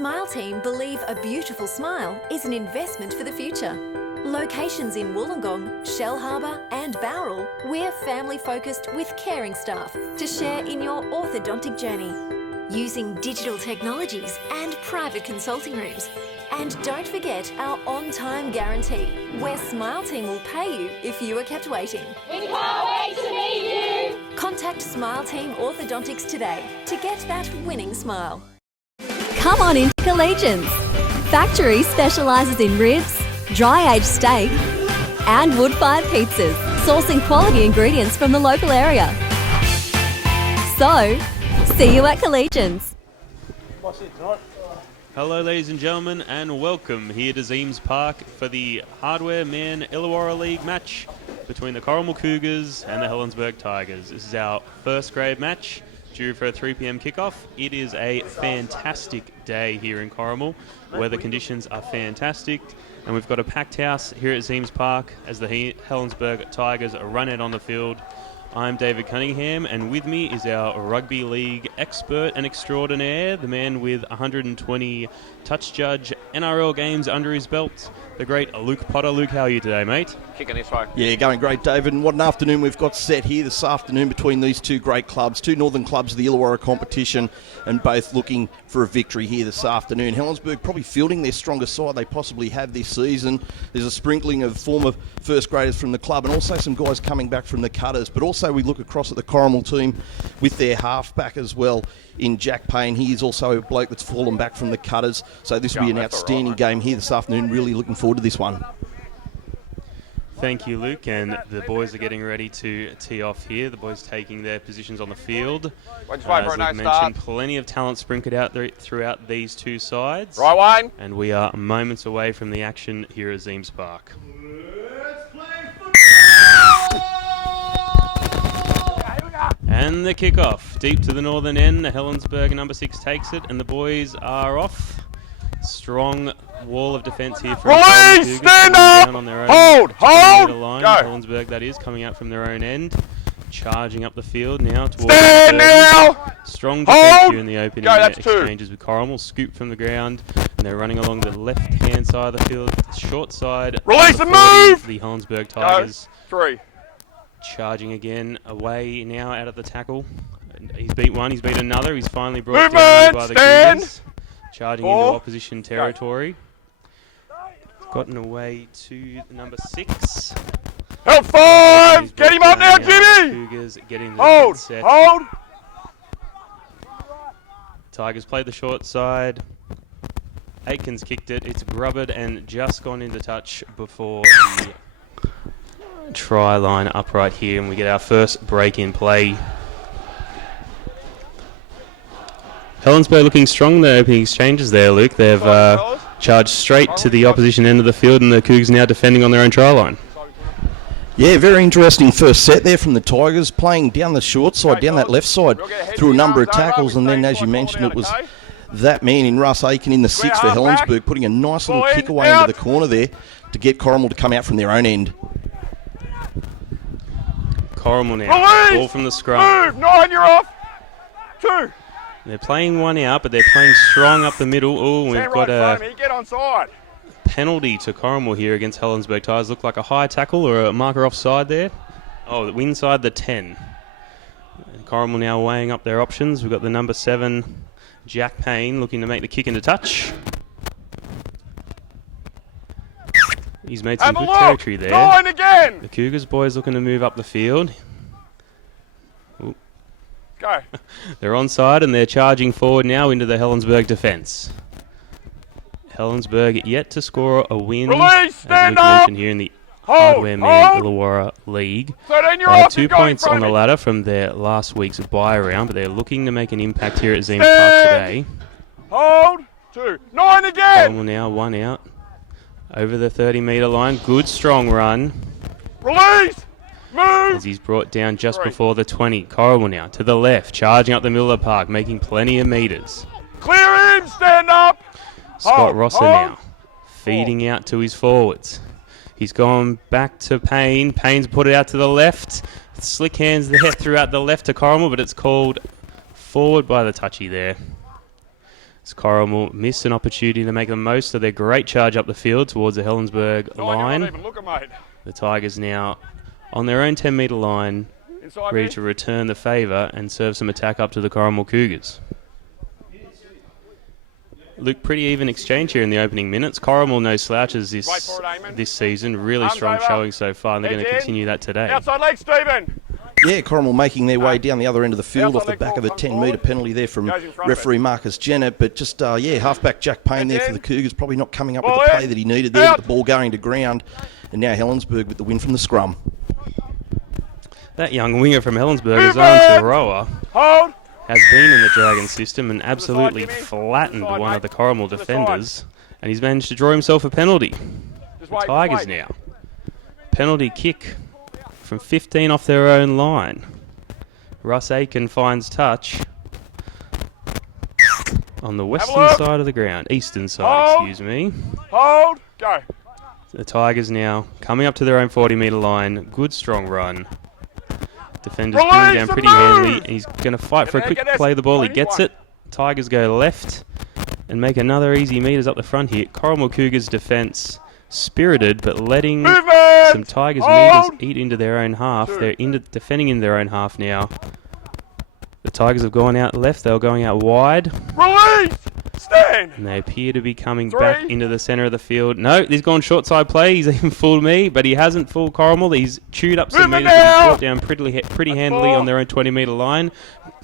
Smile Team believe a beautiful smile is an investment for the future. Locations in Wollongong, Shell Harbour and Bowral, we're family-focused with caring staff to share in your orthodontic journey. Using digital technologies and private consulting rooms. And don't forget our on-time guarantee, where Smile Team will pay you if you are kept waiting. We can't wait to meet you! Contact Smile Team Orthodontics today to get that winning smile. Come on into Collegians. Factory specialises in ribs, dry-aged steak and wood-fired pizzas, sourcing quality ingredients from the local area. So, see you at Collegians. Hello ladies and gentlemen, and welcome here to Zeems Park for the Hardware Man Illawarra League match between the Corrimal Cougars and the Helensburgh Tigers. This is our first grade match due for a 3 p.m. kickoff. It is a fantastic day here in Corrimal. Weather conditions are fantastic, and we've got a packed house here at Zeems Park as the Helensburgh Tigers run out on the field. I'm David Cunningham, and with me is our rugby league expert and extraordinaire, the man with 120 touch judge NRL games under his belt, the great Luke Potter. Luke, how are you today, mate? Kicking this way. Yeah, going great, David. And what an afternoon we've got set here this afternoon between these two great clubs, two northern clubs of the Illawarra competition, and both looking for a victory here this afternoon. Helensburgh probably fielding their strongest side they possibly have this season. There's a sprinkling of former first graders from the club and also some guys coming back from the Cutters. But also we look across at the Corrimal team with their halfback as well in Jack Payne. He is also a bloke that's fallen back from the Cutters. So this will be an outstanding game here this afternoon. Really looking forward to this one. Thank you, Luke, and the boys are getting ready to tee off here. The boys taking their positions on the field. As Luke mentioned, plenty of talent sprinkled out there throughout these two sides. Right, Wayne. And we are moments away from the action here at Zeems Park. And the kickoff, deep to the northern end. The Helensburgh number 6 takes it, and the boys are off. Strong wall of defence here from Release! Stand up! On their own Hold! Line. Go! Helensburgh, that is, coming out from their own end. Charging up the field now towards Stand now! Strong defence Hold! here in the opening. Go, that's exchanges two. with Corrimal. Scoop from the ground, and they're running along the left-hand side of the field. Short side. Release the and move! The Helensburgh Tigers. Go. 3. Charging again, away now out of the tackle. He's beat one, he's beat another. He's finally brought Movement, down by the stand. Cougars. Charging 4. into opposition territory. Gotten away to number 6. Help 5! Get him up now, Jimmy! Cougars getting the Hold! set. Hold! Tigers played the short side. Aitkins kicked it. It's grubbered and just gone into touch before the try line up right here, and we get our first break in play. Helensburgh looking strong. The opening exchanges there, Luke. They've charged straight to the opposition end of the field, and the Cougars now defending on their own try line. Yeah, very interesting first set there from the Tigers, playing down the short side, down that left side, through a number of tackles, and then, as you mentioned, it was that man in Russ Aiken in the 6 for Helensburgh, putting a nice little kick away into the corner there to get Corrimal to come out from their own end. Corrimal now, ball from the scrum. Move! 9, you're off! 2! They're playing one out, but they're playing strong up the middle. Oh, we've got a Get on side. penalty to Corrimal here against Helensburgh Tigers. Looked like a high tackle or a marker offside there. Oh, the inside the 10. And Corrimal now weighing up their options. We've got the number 7, Jack Payne, looking to make the kick into touch. He's made some good territory there. 9 again! The Cougars boys looking to move up the field. Ooh. Go. They're onside and they're charging forward now into the Helensburgh defence. Helensburgh yet to score a win. Release, stand as Luke up! mentioned here in the Hardware Man Illawarra League. 13, you're They had off. 2 You're going points on the front. ladder from their last week's bye round, but they're looking to make an impact here at Zeems Park today. Hold. 2. 9 again! Corrimal now 1 out. Over the 30-metre line. Good strong run. Release! Move! As he's brought down just 3. before the 20. Corrimal now to the left, charging up the middle of the park, making plenty of metres. Clear him! Stand up! Scott Hold, Rosser hold. now, feeding out to his forwards. He's gone back to Payne. Payne's put it out to the left. Slick hands there throughout the left to Corrimal, but it's called forward by the touchy there. As Corrimal missed an opportunity to make the most of their great charge up the field towards the Helensburgh line. Even looking, mate. The Tigers now on their own 10-metre line, Inside ready me. to return the favour and serve some attack up to the Corrimal Cougars. Luke, pretty even exchange here in the opening minutes. Corrimal no slouches Wait for it, Eamon. this season. Really Arms strong over. showing so far, and they're going to Heads in. continue that today. Outside leg, Stephen. Yeah, Corrimal making their way down the other end of the field Outside off the leg back of ball a comes 10-metre forward. penalty there from Goes in front of referee it. Marcus Jennett. But just, halfback Jack Payne there for the Cougars, probably not coming up with Ball the play in. that he needed there Out. with the ball going to ground. And now Helensburgh with the win from the scrum. That young winger from Helensburgh is Movement. on to Roa. Hold. Has been in the Dragon system and absolutely Jimmy. flattened To the side, one mate. of the Corrimal To the defenders. And he's managed to draw himself a penalty. Just The wait, Tigers just wait. now. Penalty kick from 15 off their own line. Russ Aiken finds touch on the western look. side of the ground. Eastern side, Hold. excuse me. Hold. Go. The Tigers now coming up to their own 40-metre line. Good strong run. Defender's Release pulling down and pretty move. handily. And he's going to fight for a Get quick there, get play of the ball. He there. gets it. Tigers go left and make another easy metres up the front here. Corrimal Cougars defence spirited, but letting Movement. some Tigers Hold. metres eat into their own half. Two. They're defending in their own half now. The Tigers have gone out left. They were going out wide. Release. Stand. And they appear to be coming 3. back into the centre of the field. No, he's gone short side play. He's even fooled me, but he hasn't fooled Corrimal. He's chewed up some Movement metres and now. brought down pretty handily 4. on their own 20-metre line.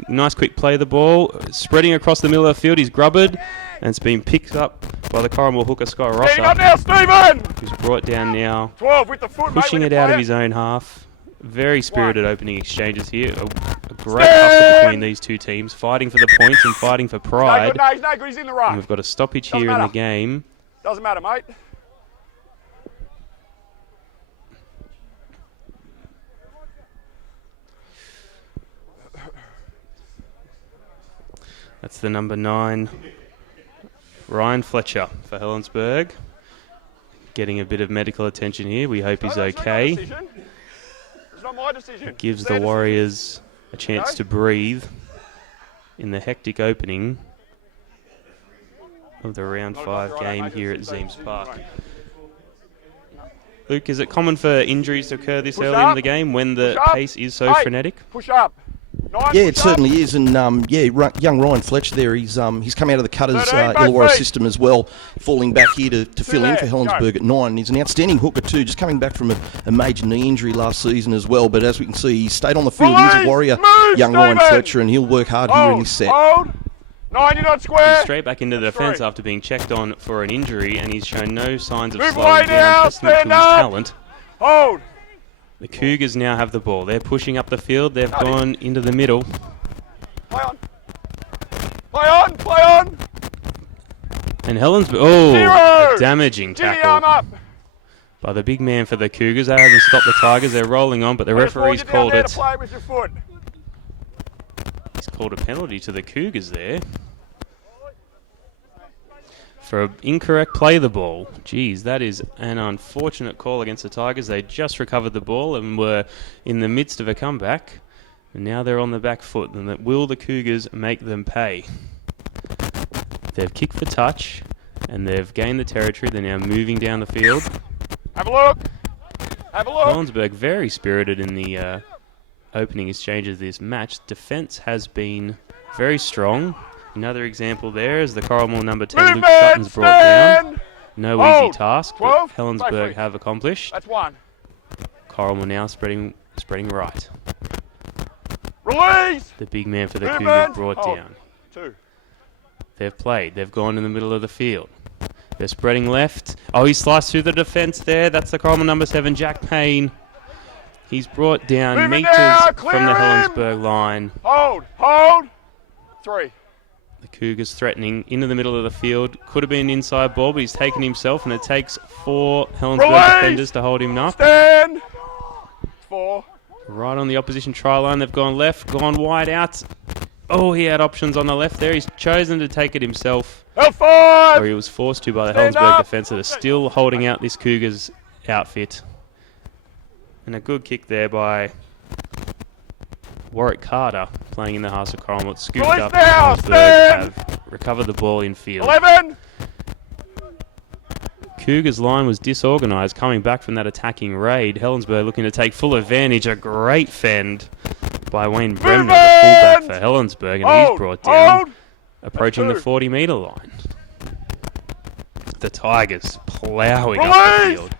Nice quick play of the ball. Spreading across the middle of the field. He's grubbered, and it's been picked up by the Corrimal hooker, Scott Getting up Rosser, now, Stephen. who's brought down now, 12 with the foot, pushing mate, it out of with his own half. Very spirited opening exchanges here. A great Stand. hustle between these two teams, fighting for the points and fighting for No pride. good, no, he's no good. He's in the And right. we've got a stoppage Doesn't here in the matter. game. Doesn't matter, mate. That's the number 9, Ryan Fletcher for Helensburgh. Getting a bit of medical attention here. We hope he's No, that's not my okay. decision. It's not my decision. Gives It's their the Warriors a chance Okay. to breathe in the hectic opening of the round 5 game here at Zeems Park. Luke, is it common for injuries to occur this Push early in up. the game when the Push up. pace is so Hey. frenetic? Push up. 9, Yeah, it push certainly up. is, and young Ryan Fletcher there. He's come out of the Cutters 13, both Illawarra feet. system as well, falling back here to fill in there, for Helensburgh go. at 9. He's an outstanding hooker too, just coming back from a major knee injury last season as well. But as we can see, he stayed on the field. He's a Release, warrior, move, young Ryan Stephen. Fletcher, and he'll work hard here in Hold. this set. Hold. 9, you're not square. Straight back into the That's defence 3. after being checked on for an injury, and he's shown no signs of Move slowing away down. now, Testament to stand his up. talent. Hold. The Cougars now have the ball. They're pushing up the field. They've Got it. gone into the middle. Play on. Play on. Play on. And Helensburgh, Zero. a damaging Jimmy, arm tackle up. by the big man for the Cougars. That hasn't stopped the Tigers. They're rolling on, but the Just referee's forward, get down called there it. to play with your foot. He's called a penalty to the Cougars there for an incorrect play of the ball. Geez, that is an unfortunate call against the Tigers. They just recovered the ball and were in the midst of a comeback. And now they're on the back foot. And will the Cougars make them pay? They've kicked for touch and they've gained the territory. They're now moving down the field. Have a look. Have a look. Helensburgh very spirited in the opening exchanges of this match. Defence has been very strong. Another example there is the Corrimal number 10, Luke Movement. Sutton's brought down. Stand. No Hold. easy task, but 12. Helensburgh Play free. have accomplished. That's 1. Corrimal now spreading right. Release. The big man for the Movement. Cougars brought Hold. down. 2. They've played. They've gone in the middle of the field. They're spreading left. Oh, he sliced through the defence there. That's the Corrimal number 7, Jack Payne. He's brought down Movement metres now, from the clear him. Helensburgh line. Hold. Hold. 3. The Cougars threatening into the middle of the field. Could have been an inside ball, but he's taken himself, and it takes 4 Helensburgh Release. defenders to hold him up. Stand. 4. Right on the opposition try line. They've gone left, gone wide out. Oh, he had options on the left there. He's chosen to take it himself, Held 5. or he was forced to by the Stand Helensburgh up. defence that are still holding out this Cougars outfit. And a good kick there by Warwick Carter, playing in the halves of Corrimal. It's scooped Release up. now, Helensburgh stand. have recover the ball in field. 11. Cougars' line was disorganised coming back from that attacking raid. Helensburgh looking to take full advantage. A great fend by Wayne Bremner, the fullback for Helensburgh, and he's brought down, approaching the 40-metre line. The Tigers ploughing up the field.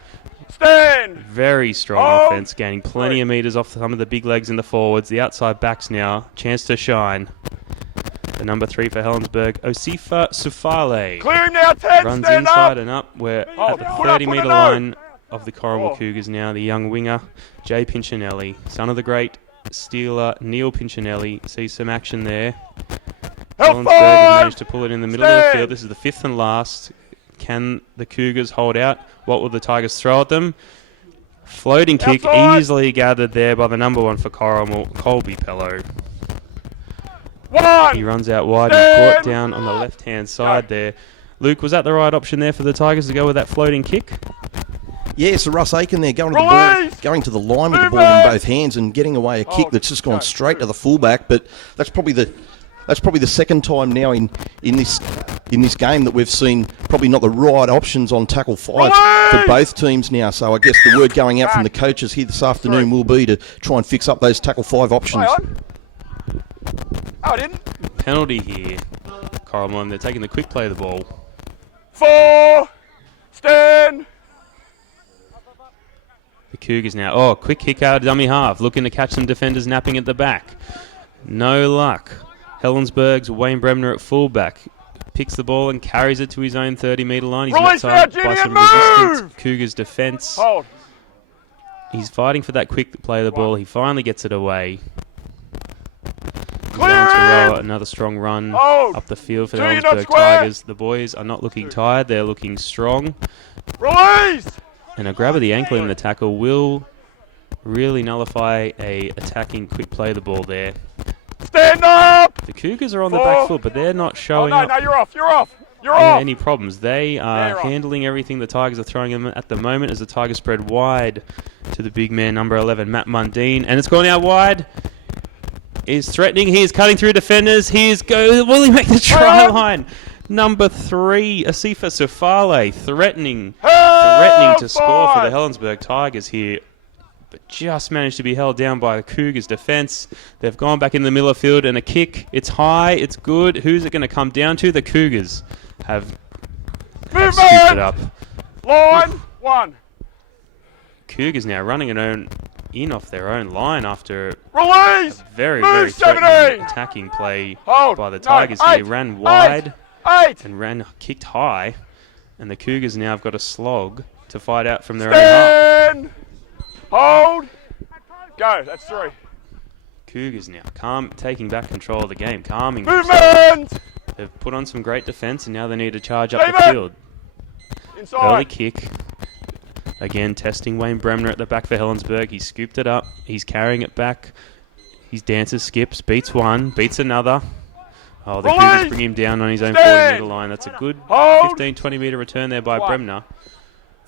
Stand. Very strong offence, gaining plenty of metres off some of the big legs in the forwards. The outside backs now, chance to shine. The number 3 for Helensburgh, Osifa Sufale. Clear him now, 10. Runs Stand inside up. and up. We're at the Put up, 30-metre put a line of the Corrimal Cougars now. The young winger, Jay Pinchinelli, son of the great stealer Neil Pinchinelli. See some action there. Helensburgh have managed to pull it in the middle of the field. This is the 5th and last. Can the Cougars hold out? What will the Tigers throw at them? Floating kick easily gathered there by the number 1 for Corrimal, Colby Pello. He runs out wide and brought down on the left-hand side there. Luke, was that the right option there for the Tigers to go with that floating kick? Yeah, so Russ Aiken there going to the ball, going to the line with the ball in both hands and getting away a kick that's just gone straight to the fullback. But that's probably the second time now in this game that we've seen probably not the right options on tackle 5 for both teams now. So I guess the word going out from the coaches here this afternoon will be to try and fix up those tackle 5 options. I didn't. Penalty here. Corrimal, they're taking the quick play of the ball. 4. Stand. The Cougars now. Quick kick out, dummy half. Looking to catch some defenders napping at the back. No luck. Helensburgh's Wayne Bremner at fullback. Picks the ball and carries it to his own 30-metre line. He's met side by some resistant Cougars defence. He's fighting for that quick play of the ball. He finally gets it away. Another strong run up the field for the Helensburgh Tigers. The boys are not looking tired. They're looking strong. Release! And a grab of the ankle in the tackle will really nullify a attacking quick play of the ball there. Stand up! The Cougars are on the back foot, but they're not showing up. No, you're off. Any problems. They are handling everything the Tigers are throwing them at the moment as the Tigers spread wide to the big man, number 11, Matt Mundine. And it's gone out wide. He's threatening. He is cutting through defenders. Will he make the try line? Number 3, Asifa Sufale, threatening to score for the Helensburgh Tigers here, but just managed to be held down by the Cougars defence. They've gone back in the middle of the field and a kick. It's high. It's good. Who's it going to come down to? The Cougars have scooped it up. Line 1. Cougars now running in off their own line after a very threatening attacking play by the Tigers. He ran wide and kicked high, and the Cougars now have got a slog to fight out from their own half. Hold, go. That's 3. Cougars now taking back control of the game, calming themselves. They've put on some great defence, and now they need to charge up the field. Early kick. Again, testing Wayne Bremner at the back for Helensburgh. He's scooped it up. He's carrying it back. He dances, skips, beats one, beats another. The Cougars bring him down on his own 40-metre line. That's a good 15-20-metre return there by Bremner.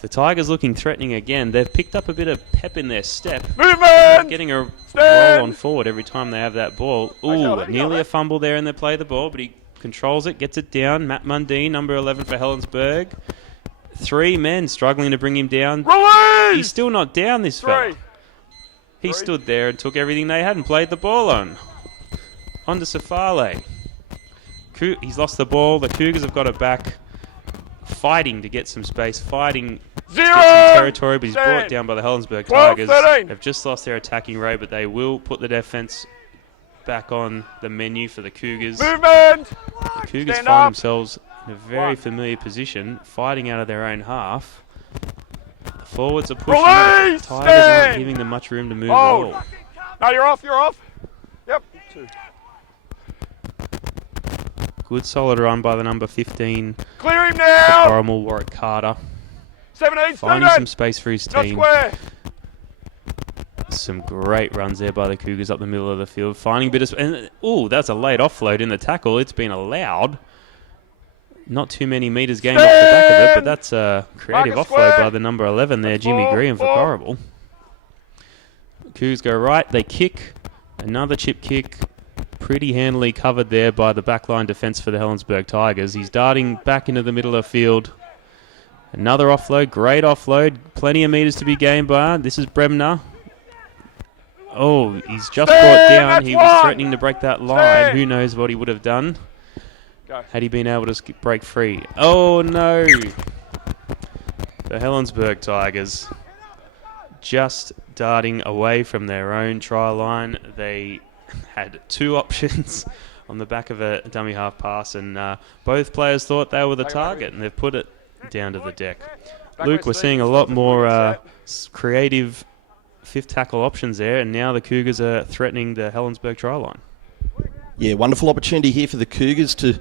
The Tigers looking threatening again. They've picked up a bit of pep in their step. They're getting a roll on forward every time they have that ball. Nearly a fumble there in the play of the ball, but he controls it, gets it down. Matt Mundine, number 11 for Helensburgh. 3 men struggling to bring him down. He's still not down, this fella. He stood there and took everything they had and played the ball on. On to Safale. He's lost the ball. The Cougars have got it back. Fighting to get some space. Fighting to get some territory, but he's brought down by the Helensburgh Tigers. They've just lost their attacking rate, but they will put the defence back on the menu for the Cougars. The Cougars find themselves in a very familiar position, fighting out of their own half. The forwards are pushing. The Tigers aren't giving them much room to move at all. No, you're off. Yep. 2. Good solid run by the number 15. Clear him now. Corrimal, Warwick Carter. 17, finding some space for his team. Some great runs there by the Cougars up the middle of the field. Finding a bit of... that's a late offload in the tackle. It's been allowed. Not too many metres gained off the back of it, but that's a creative offload by the number 11 there, Jimmy Green for Corrimal. Cougars go right. They kick. Another chip kick. pretty handily covered there by the backline defence for the Helensburgh Tigers. He's darting back into the middle of the field. Another offload, great offload. Plenty of metres to be gained by. This is Bremner. Oh, he's just brought down. He was threatening to break that line. Who knows what he would have done had he been able to break free. Oh, no. The Helensburgh Tigers just darting away from their own try line. They had two options on the back of a dummy half pass, and both players thought they were the target, and they've put it down to the deck. Luke, we're seeing a lot more creative fifth tackle options there, and now the Cougars are threatening the Helensburgh try line. Yeah, wonderful opportunity here for the Cougars to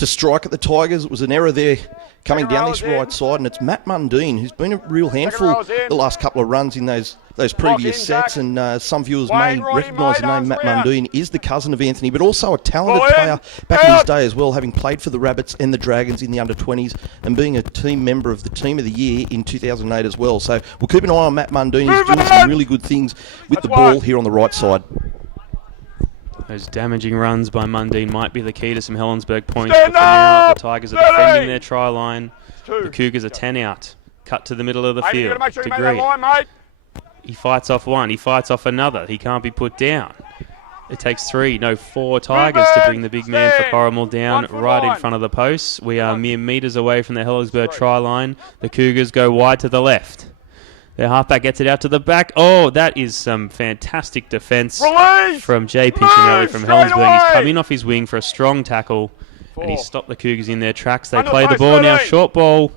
strike at the Tigers. It was an error there coming down this right side, and it's Matt Mundine, who's been a real handful the last couple of runs in those previous sets, and some viewers may recognise the name Matt Mundine is the cousin of Anthony, but also a talented player back in his day as well, having played for the Rabbits and the Dragons in the under-20s and being a team member of the Team of the Year in 2008 as well. So we'll keep an eye on Matt Mundine. He's doing some really good things with the ball here on the right side. Those damaging runs by Mundine might be the key to some Helensburgh points, but for now the Tigers are defending their try line. The Cougars are 10 out. Cut to the middle of the field. He fights off one. He fights off another. He can't be put down. It takes 4 Tigers to bring the big man for Corrimal down right in front of the posts. We are mere metres away from the Helensburgh try line. The Cougars go wide to the left. Their halfback gets it out to the back. Oh, that is some fantastic defence from Jay Pinchinelli from Helensburgh. He's come in off his wing for a strong tackle, and he's stopped the Cougars in their tracks. They play the ball now, short ball.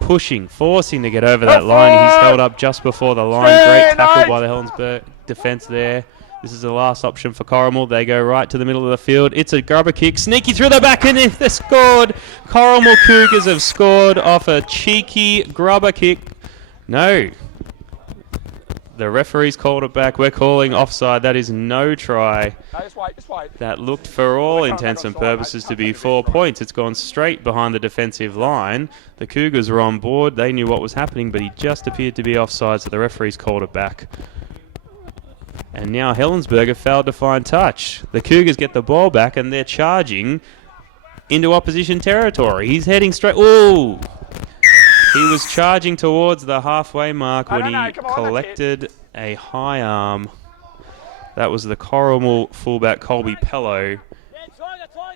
Pushing, forcing to get over that line. He's held up just before the line. Great tackle by the Helensburgh defence there. This is the last option for Corrimal. They go right to the middle of the field. It's a grubber kick. Sneaky through the back, and they've scored. Corrimal Cougars have scored off a cheeky grubber kick. No. The referee's called it back. We're calling offside. That is no try. That looked for all intents and purposes to be 4 points. It's gone straight behind the defensive line. The Cougars were on board. They knew what was happening, but he just appeared to be offside, so the referee's called it back. And now Helensburgh have failed to find touch. The Cougars get the ball back, and they're charging into opposition territory. He's heading straight... Ooh! He was charging towards the halfway mark when he collected a high arm. That was the Corrimal fullback Colby Pello.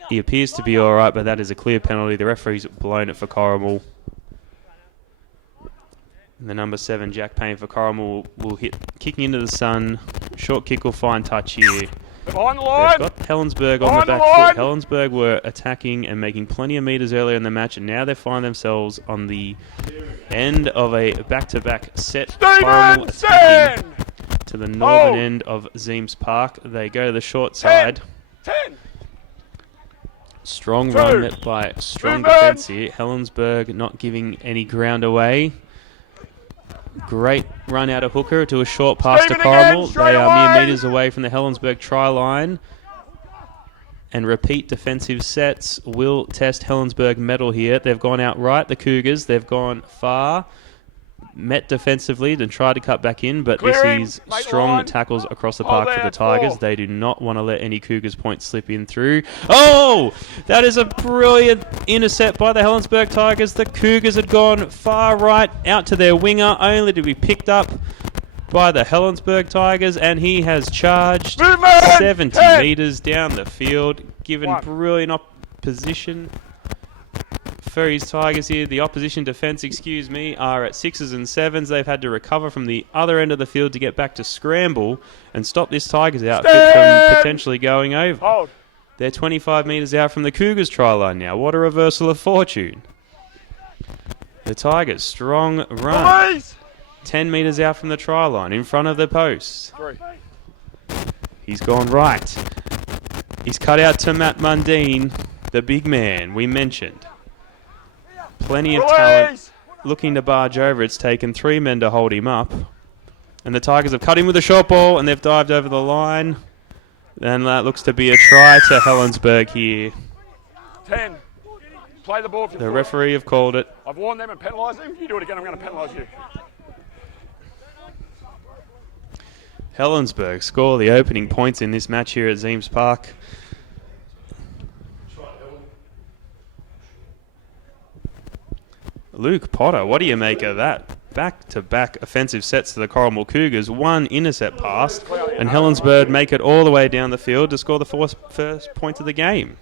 He appears to be all right, but that is a clear penalty. The referee's blown it for Corrimal. And the number 7, Jack Payne for Corrimal, will hit kicking into the sun. Short kick will find touch here. Behind the line. They've got Helensburgh on the back foot. Helensburgh were attacking and making plenty of metres earlier in the match, and now they find themselves on the end of a back-to-back set. Corrimal attacking to the northern end of Zeems Park. They go to the short side. 10. Strong run met by strong defence here. Helensburgh not giving any ground away. Great run out of hooker to a short pass to Corrimal. They are mere metres away from the Helensburgh try line. And repeat defensive sets will test Helensburgh mettle here. They've gone out right, the Cougars. They've gone far, met defensively, and tried to cut back in, but this is strong tackles across the park for the Tigers. They do not want to let any Cougars points slip in through. Oh! That is a brilliant intercept by the Helensburgh Tigers. The Cougars had gone far right out to their winger, only to be picked up by the Helensburgh Tigers, and he has charged 70 metres down the field, given brilliant opposition for his Tigers here. The opposition defence, are at 6s and 7s. They've had to recover from the other end of the field to get back to scramble and stop this Tigers outfit from potentially going over. They're 25 metres out from the Cougars try line now. What a reversal of fortune. The Tigers, strong run. 10 metres out from the try line, in front of the post. He's gone right. He's cut out to Matt Mundine, the big man we mentioned. Plenty of talent, looking to barge over. It's taken 3 men to hold him up. And the Tigers have cut him with a short ball, and they've dived over the line. And that looks to be a try to Helensburgh here. 10. Play the ball. The referee have called it. I've warned them and penalised him. If you do it again, I'm going to penalise you. Helensburgh score the opening points in this match here at Zeems Park. Luke Potter, what do you make of that? Back-to-back offensive sets to the Corrimal Cougars. One intercept pass, and Helensburgh make it all the way down the field to score the first point of the game.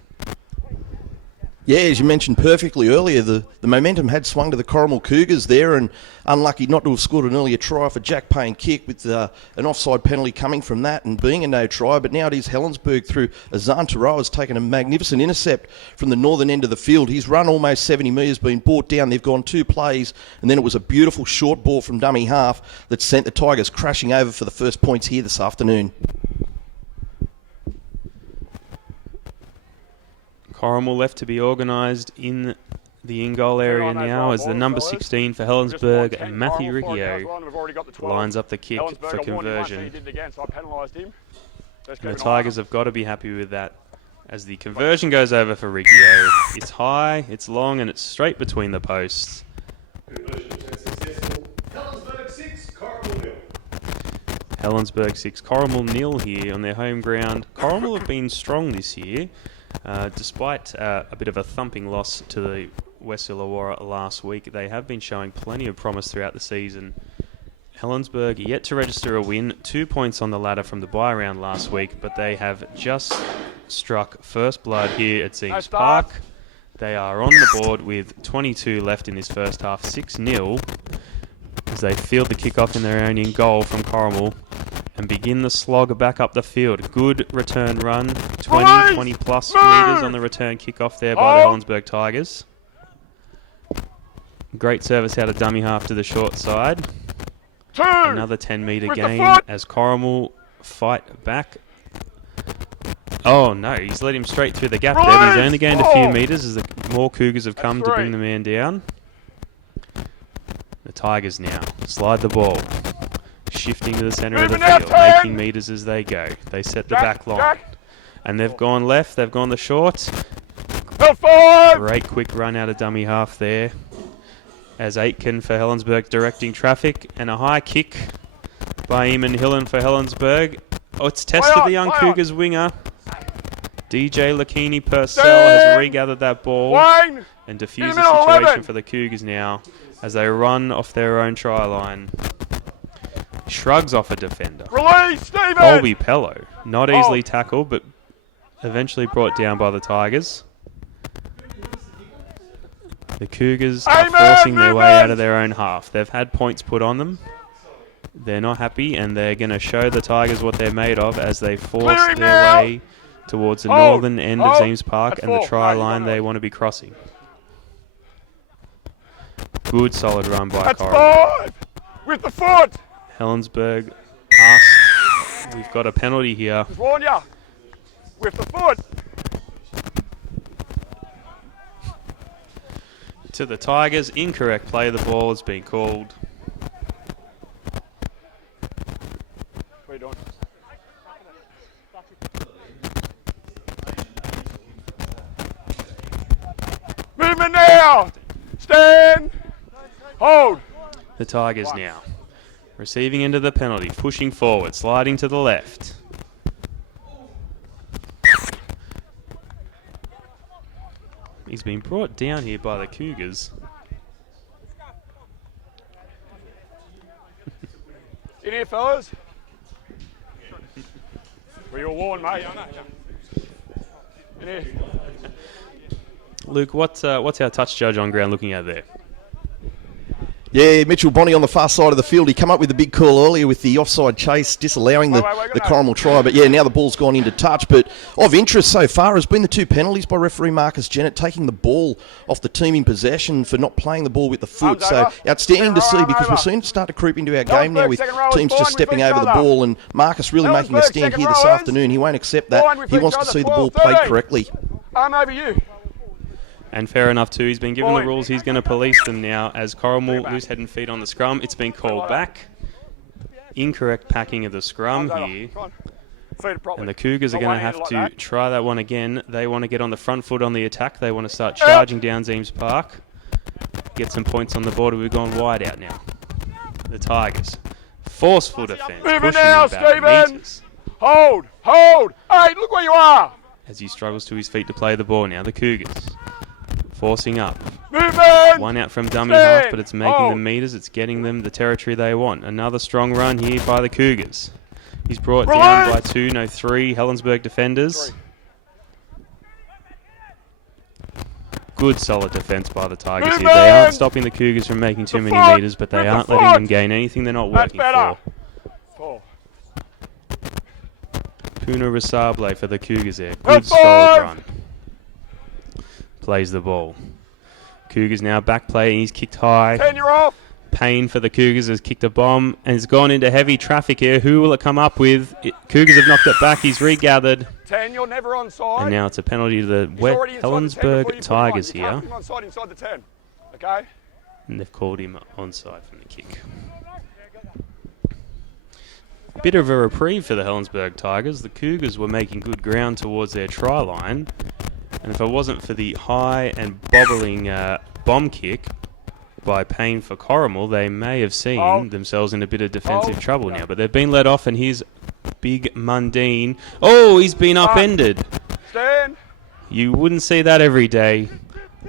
Yeah, as you mentioned perfectly earlier, the momentum had swung to the Corrimal Cougars there, and unlucky not to have scored an earlier try off a Jack Payne kick with an offside penalty coming from that and being a no try. But now it is Helensburgh through Azan Taro has taken a magnificent intercept from the northern end of the field. He's run almost 70 metres, been brought down. They've gone 2 plays, and then it was a beautiful short ball from dummy half that sent the Tigers crashing over for the first points here this afternoon. Corrimal left to be organised in the in-goal area now as the number 16 for Helensburgh, and Matthew Riccio lines up the kick for conversion. And the Tigers have got to be happy with that as the conversion goes over for Riccio. It's high, it's long, and it's straight between the posts. Helensburgh 6, Corrimal 0 here on their home ground. Corrimal have been strong this year. Despite a bit of a thumping loss to the West Illawarra last week, they have been showing plenty of promise throughout the season. Helensburgh yet to register a win, 2 points on the ladder from the bye round last week, but they have just struck first blood here at Zeems Park. They are on the board with 22 left in this first half, 6-0, as they field the kickoff in their own in goal from Corrimal and begin the slog back up the field. Good return run, 20 plus metres on the return kickoff there by the Helensburgh Tigers. Great service out of dummy half to the short side. Another 10-metre gain as Corrimal fight back. Oh no, he's led him straight through the gap there, but he's only gained a few metres as the more Cougars have come to bring the man down. The Tigers now slide the ball, shifting to the centre of the field, making metres as they go. They set the back line, and they've gone left, they've gone the short. Great quick run out of dummy half there, as Aitken for Helensburgh directing traffic, and a high kick by Eamon Hillen for Helensburgh. Oh, it's tested the young Cougars winger. DJ Lakini Purcell has regathered that ball and diffused the situation for the Cougars now as they run off their own try line. Shrugs off a defender. Colby Pello, not easily tackled, but eventually brought down by the Tigers. The Cougars are forcing their way out of their own half. They've had points put on them. They're not happy, and they're going to show the Tigers what they're made of as they force their way towards the northern end of Zeems Park and the try line they want to be crossing. Good solid run by Corrimal. With the foot. Helensburgh asked, we've got a penalty here. Warn ya. With the foot. To the Tigers, incorrect play of the ball has been called. What are you doing? Movement now. Stand. Hold. The Tigers now receiving into the penalty, pushing forward, sliding to the left. He's been brought down here by the Cougars. In here, fellas. Well, you're warned, mate. In here. Luke, what's our touch judge on ground looking at there? Yeah, Mitchell Bonney on the far side of the field. He came up with a big call earlier with the offside chase, disallowing the Corrimal try. But yeah, now the ball's gone into touch. But of interest so far has been the 2 penalties by referee Marcus Jennett, taking the ball off the team in possession for not playing the ball with the foot. So outstanding to see, because we're seeing it start to creep into our game now with teams just stepping over the ball, and Marcus really making a stand here this afternoon. He won't accept that. He wants to see the ball played correctly. Arm over you. And fair enough too, he's been given the rules, he's going to police them now as Corrimal lose head and feet on the scrum. It's been called back. Incorrect packing of the scrum here. And the Cougars are going to have to try that one again. They want to get on the front foot on the attack. They want to start charging down Zeems Park. Get some points on the board. We've gone wide out now. The Tigers Forceful defence, Move it pushing now, him back Stephen. metres Hold. Hey, look where you are. as he struggles to his feet to play the ball now. The Cougars forcing up. Movement. One out from dummy Stand. half, but it's making Hold. them metres. It's getting them the territory they want. Another strong run here by the Cougars. He's brought down by 2, no 3 Helensburgh defenders. Good solid defence by the Tigers here. They aren't stopping the Cougars from making too many metres, but they aren't letting them gain anything they're not working for. Puna Rasable for the Cougars there. Good solid run. Plays the ball. Cougars now back play, and he's kicked high. 10, you're off. Payne for the Cougars has kicked a bomb and has gone into heavy traffic here. Who will it come up with? Cougars have knocked it back. He's regathered. 10, you're never onside. And now it's a penalty to the Helensburgh Tigers here. Onside inside the 10. Okay. And they've called him onside from the kick. Bit of a reprieve for the Helensburgh Tigers. The Cougars were making good ground towards their try line. And if it wasn't for the high and bobbling bomb kick by Payne for Corrimal, they may have seen themselves in a bit of defensive trouble now. But they've been let off, and here's Big Mundine. Oh, he's been upended. Stand. You wouldn't see that every day.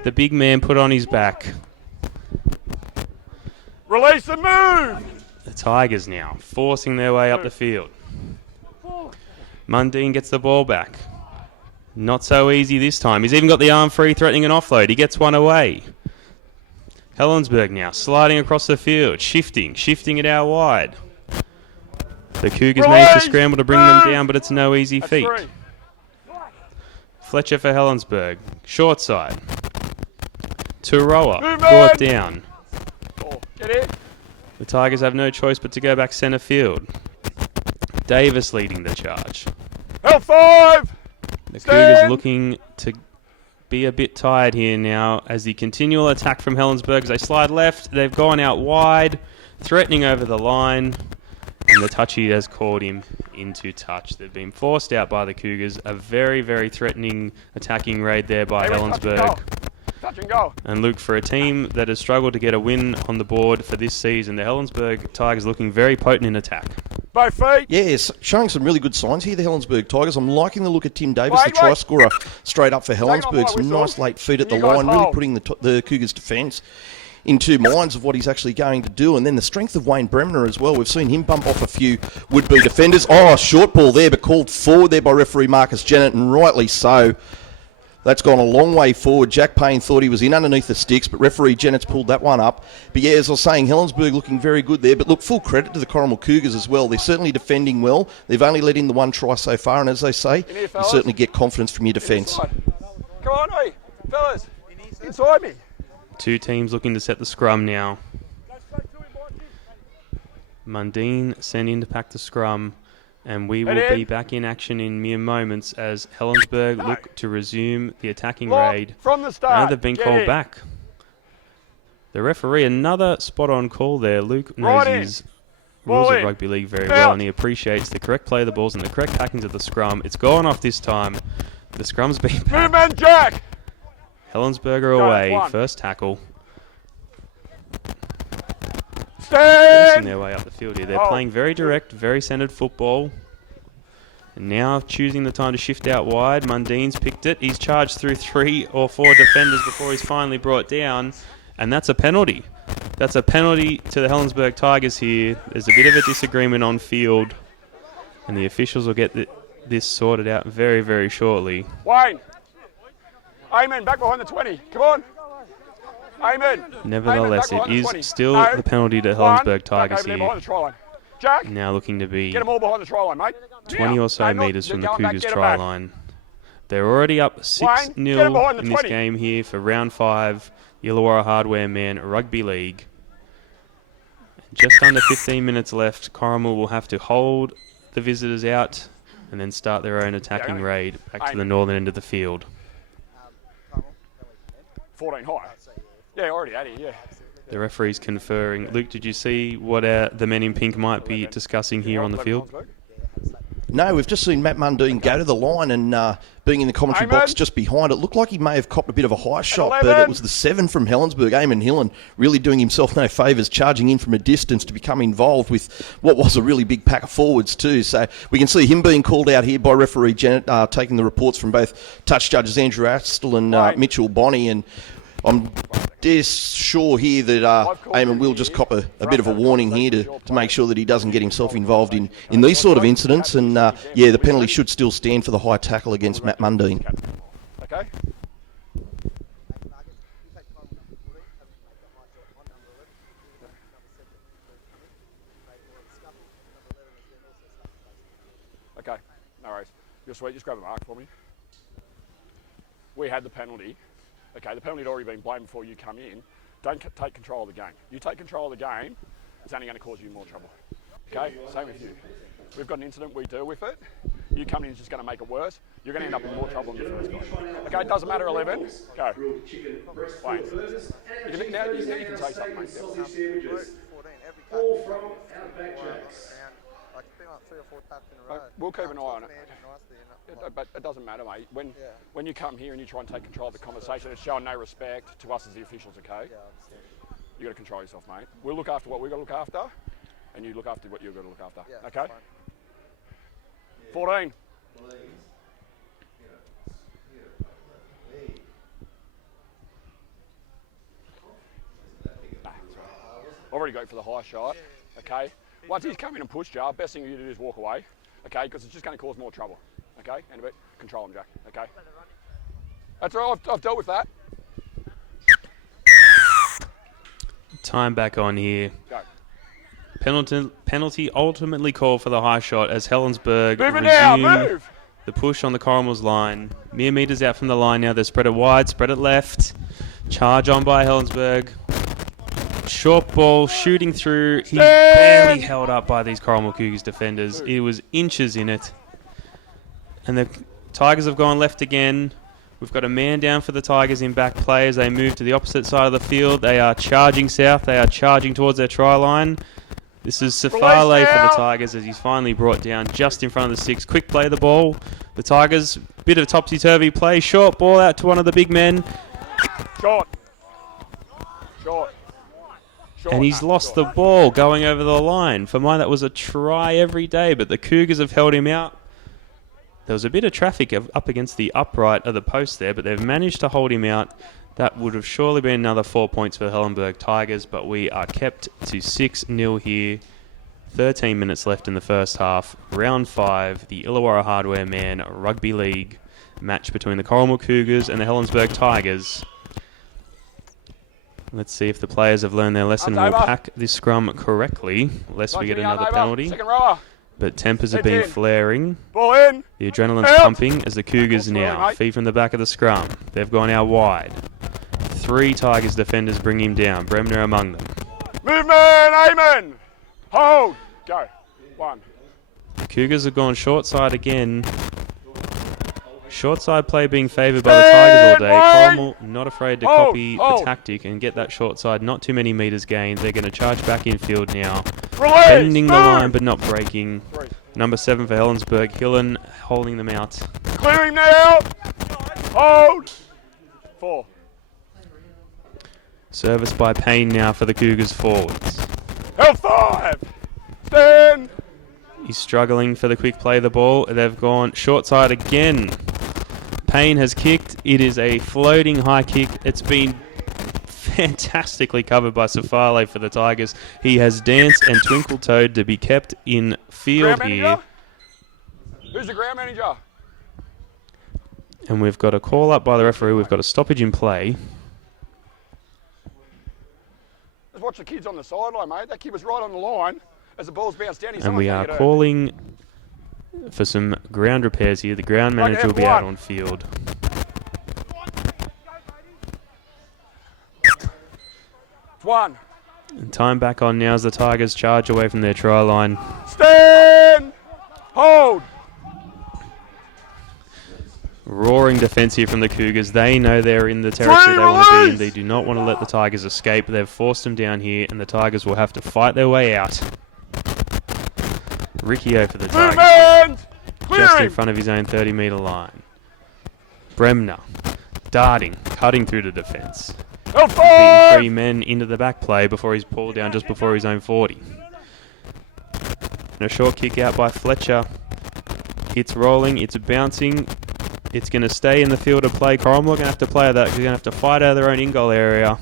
The big man put on his back. Release and move. The Tigers now forcing their way up the field. Mundine gets the ball back. Not so easy this time. He's even got the arm free, threatening an offload. He gets one away. Helensburgh now sliding across the field, shifting it out wide. The Cougars managed to scramble to bring them down, but it's no easy feat. Fletcher for Helensburgh. Short side. Turoa brought down. Get in. The Tigers have no choice but to go back centre field. Davis leading the charge. Help 5. The Cougars looking to be a bit tired here now as the continual attack from Helensburgh. As they slide left, they've gone out wide, threatening over the line, and the touchy has called him into touch. They've been forced out by the Cougars. A very, very threatening attacking raid there by Helensburgh. Touch and go. And Luke, for a team that has struggled to get a win on the board for this season, the Helensburgh Tigers looking very potent in attack. Both feet. Yes, showing some really good signs here, the Helensburgh Tigers. I'm liking the look of Tim Davis, the try scorer, straight up for Helensburgh. Some nice late feet at the line, really putting the Cougars' defence in two minds of what he's actually going to do. And then the strength of Wayne Bremner as well. We've seen him bump off a few would-be defenders. Oh, short ball there, but called forward there by referee Marcus Jennett, and rightly so. That's gone a long way forward. Jack Payne thought he was in underneath the sticks, but referee Jennett's pulled that one up. But yeah, as I was saying, Helensburgh looking very good there. But look, full credit to the Corrimal Cougars as well. They're certainly defending well. They've only let in the one try so far, and as they say, you certainly get confidence from your defence. Come on, hey, fellas, inside me. Two teams looking to set the scrum now. Mundine sent in to pack the scrum. And we will be back in action in mere moments as Helensburgh look to resume the attacking raid. From the start. Now they've been called back. The referee, another spot-on call there. Luke knows his rules of rugby league very well, and he appreciates the correct play of the balls and the correct packings of the scrum. It's gone off this time. The scrum's been packed. Movement, Jack! Helensburgh are away. First tackle. Forcing their way up the field here. They're playing very direct, very centred football. And now choosing the time to shift out wide. Mundine's picked it. He's charged through 3 or 4 defenders before he's finally brought down. And that's a penalty. That's a penalty to the Helensburgh Tigers here. There's a bit of a disagreement on field. And the officials will get this sorted out very, very shortly. Wayne. Amen, back behind the 20. Come on. Amen. Nevertheless, it is still the penalty to Helensburgh Tigers here. Jack, now looking to be get them all behind the try line, mate. 20 or so metres from the Cougars try line. They're already up 6-0 in this game here for round 5, Illawarra Hardware Man Rugby League. Just under 15 minutes left. Corrimal will have to hold the visitors out and then start their own attacking raid back to the northern end of the field. 14 high. Yeah, already at it, yeah. The referee's conferring. Luke, did you see what the men in pink might be discussing here on the field? No, we've just seen Matt Mundine go to the line and being in the commentary box just behind. It looked like he may have copped a bit of a high shot, but it was the 7 from Helensburgh. Eamon Hillen really doing himself no favours, charging in from a distance to become involved with what was a really big pack of forwards too. So we can see him being called out here by referee Janet, taking the reports from both touch judges Andrew Astle and Mitchell Bonney. And I'm dead sure here that Eamon will just cop a bit of a warning here to make sure that he doesn't get himself involved in these sort of incidents. And the penalty should still stand for the high tackle against Matt Mundine. Okay. Okay, no worries. You're sweet, just grab a mark for me. We had the penalty. Okay, the penalty had already been blamed before you come in. Don't take control of the game. You take control of the game, it's only going to cause you more trouble. Okay, same with you. We've got an incident, we deal with it. You coming in is just going to make it worse. You're going to end up in more trouble than the first guy. Okay, it doesn't matter, 11. Go. Wayne. Now you can say something, mate. All from our back jacks. We'll keep an eye on it. But it doesn't matter, mate. When you come here and you try and take control of the conversation, it's showing no respect to us as the officials, okay? You got to control yourself, mate. We'll look after what we've got to look after, and you look after what you've got to look after, okay? 14. Already go for the high shot, okay? Once he's come in and pushed you, best thing you do is walk away, okay? Because it's just going to cause more trouble, okay? And a bit, control him, Jack, okay? That's all right, I've dealt with that. Time back on here. Go. Penalty ultimately called for the high shot as Helensburgh Move it now, resume move! the push on the Corrimal's line. Mere metres out from the line now. They spread it wide, spread it left. Charge on by Helensburgh. Short ball shooting through. He's barely held up by these Corrimal Cougars defenders. It was inches in it. And the Tigers have gone left again. We've got a man down for the Tigers in back play as they move to the opposite side of the field. They are charging south. They are charging towards their try line. This is Safale for the Tigers as he's finally brought down just in front of the 6. Quick play the ball. The Tigers, bit of topsy-turvy play. Short ball out to one of the big men. Short. And he's lost the ball going over the line. For mine, that was a try every day, but the Cougars have held him out. There was a bit of traffic up against the upright of the post there, but they've managed to hold him out. That would have surely been another 4 points for the Helensburgh Tigers, but we are kept to 6-0 here. 13 minutes left in the first half. Round 5, the Illawarra Hardware Man Rugby League match between the Corrimal Cougars and the Helensburgh Tigers. Let's see if the players have learned their lesson and will pack this scrum correctly, lest we get another penalty. Second rower. But tempers have been flaring. Ball in. The adrenaline's pumping as the Cougars now feed from the back of the scrum. They've gone out wide. 3 Tigers defenders bring him down. Bremner among them. Movement, Eamon. Hold. Go. 1. The Cougars have gone short side again. Short side play being favoured by the Tigers all day. Corrimal not afraid to copy the tactic and get that short side. Not too many metres gained. They're going to charge back in field now. Bending the line but not breaking. Number 7 for Helensburgh. Hillen holding them out. Clear him now. Hold. 4. Service by Payne now for the Cougars forwards. Held 5. Stand. He's struggling for the quick play of the ball. They've gone short side again. Payne has kicked. It is a floating high kick. It's been fantastically covered by Safale for the Tigers. He has danced and twinkle-toed to be kept in field here. Who's the ground manager? And we've got a call up by the referee. We've got a stoppage in play. Let's watch the kids on the sideline, mate. That kid was right on the line as the ball's bounced down. And we are calling for some ground repairs here. The ground manager will be out on field. It's 1. And time back on now as the Tigers charge away from their try line. Stand! Hold! Roaring defence here from the Cougars. They know they're in the territory they want to be in. They do not want to let the Tigers escape. They've forced them down here, and the Tigers will have to fight their way out. Riccio for the Tigers. Movement! just in front of his own 30-metre line. Bremner darting, cutting through the defence. Beating 3 men into the back play before he's pulled down just before his own 40. And a short kick out by Fletcher. It's rolling, it's bouncing. It's going to stay in the field of play. Corrimal are going to have to play that. They're going to have to fight out of their own in-goal area.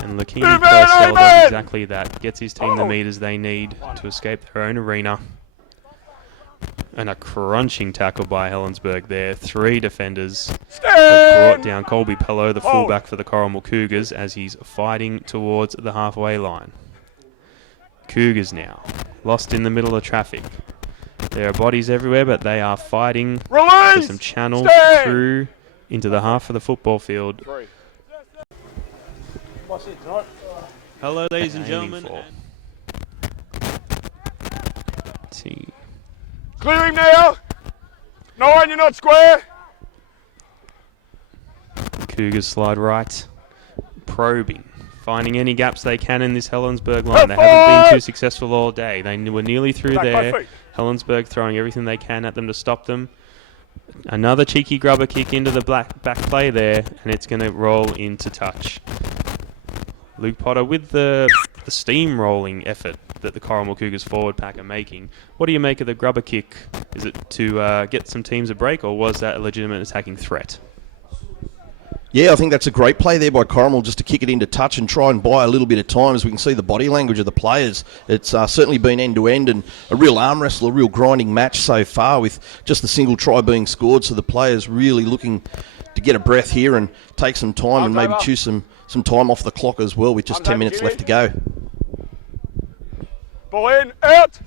And Lakini Purcell does exactly that. Gets his team the metres they need to escape their own arena. And a crunching tackle by Helensburgh there. 3 defenders have brought down Colby Pello, the fullback for the Corrimal Cougars, as he's fighting towards the halfway line. Cougars now, lost in the middle of traffic. There are bodies everywhere, but they are fighting for some channels through into the half of the football field. Hello, ladies and gentlemen. Clear him now. 9, you're not square. Cougars slide right, probing, finding any gaps they can in this Helensburgh line. They haven't been too successful all day. They were nearly through there. Helensburgh throwing everything they can at them to stop them. Another cheeky grubber kick into the back play there, and it's going to roll into touch. Luke Potter with the steamrolling effort that the Corrimal Cougars forward pack are making. What do you make of the grubber kick? Is it to get some teams a break, or was that a legitimate attacking threat? Yeah, I think that's a great play there by Corrimal, just to kick it into touch and try and buy a little bit of time. As we can see the body language of the players, it's certainly been end-to-end and a real arm wrestle, a real grinding match so far, with just the single try being scored. So the players really looking to get a breath here and take some time and maybe choose some time off the clock as well, with just 10 minutes left to go. Ball in, out.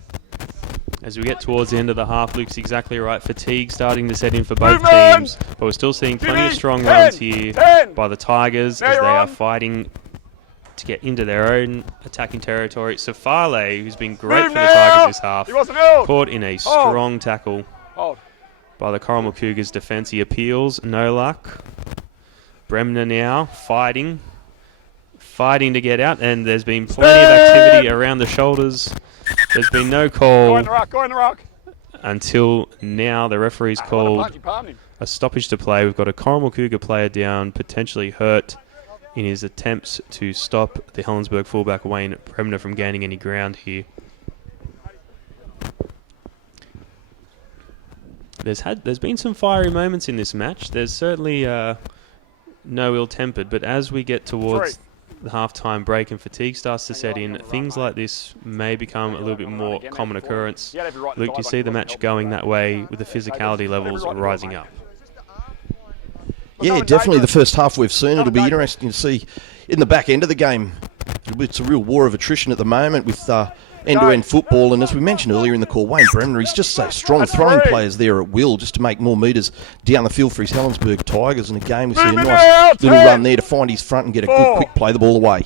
As we get towards the end of the half, Luke's exactly right. Fatigue starting to set in for both teams, but we're still seeing plenty of strong runs here by the Tigers as they are fighting to get into their own attacking territory. Safale, who's been great for the Tigers this half, caught in a strong tackle by the Corrimal Cougars defence. He appeals, no luck. Bremner now fighting to get out, and there's been plenty of activity around the shoulders. There's been no call until now. The referee's called a stoppage to play. We've got a Corrimal Cougar player down, potentially hurt in his attempts to stop the Helensburgh fullback Wayne Bremner from gaining any ground here. There's been some fiery moments in this match. There's certainly no ill-tempered, but as we get towards the half-time break and fatigue starts to set in, things like this may become a little bit more common occurrence. Luke, do you see the match going that way with the physicality levels rising up? Yeah, definitely the first half we've seen. It'll be interesting to see in the back end of the game. It's a real war of attrition at the moment with end-to-end football, and as we mentioned earlier in the call, Wayne Bremner, he's just so strong, throwing players there at will just to make more metres down the field for his Helensburgh Tigers. And again, we see a nice little run there to find his front and get a good quick play the ball away.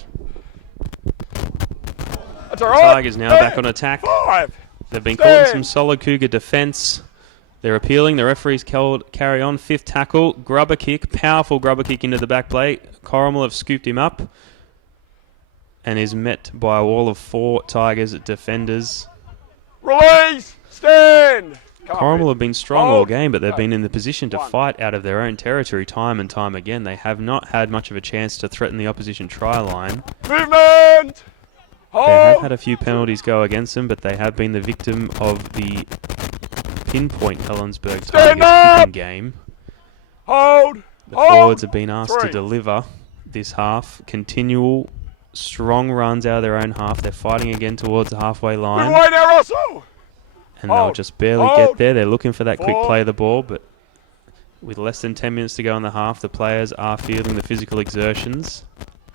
The Tigers now back on attack. They've been caught in some solid Cougar defence. They're appealing. The referee's carry on. 5th tackle, grubber kick, powerful grubber kick into the back plate. Corrimal have scooped him up and is met by a wall of 4 Tigers defenders. Release! Stand! Corrimal have been strong all game, but they've been in the position to fight out of their own territory time and time again. They have not had much of a chance to threaten the opposition try line. Movement! They have had a few penalties go against them, but they have been the victim of the pinpoint Helensburgh Tigers kicking game. The forwards have been asked to deliver this half. Continual strong runs out of their own half. They're fighting again towards the halfway line. And they'll just barely get there. They're looking for that quick play of the ball, but with less than 10 minutes to go in the half, the players are feeling the physical exertions.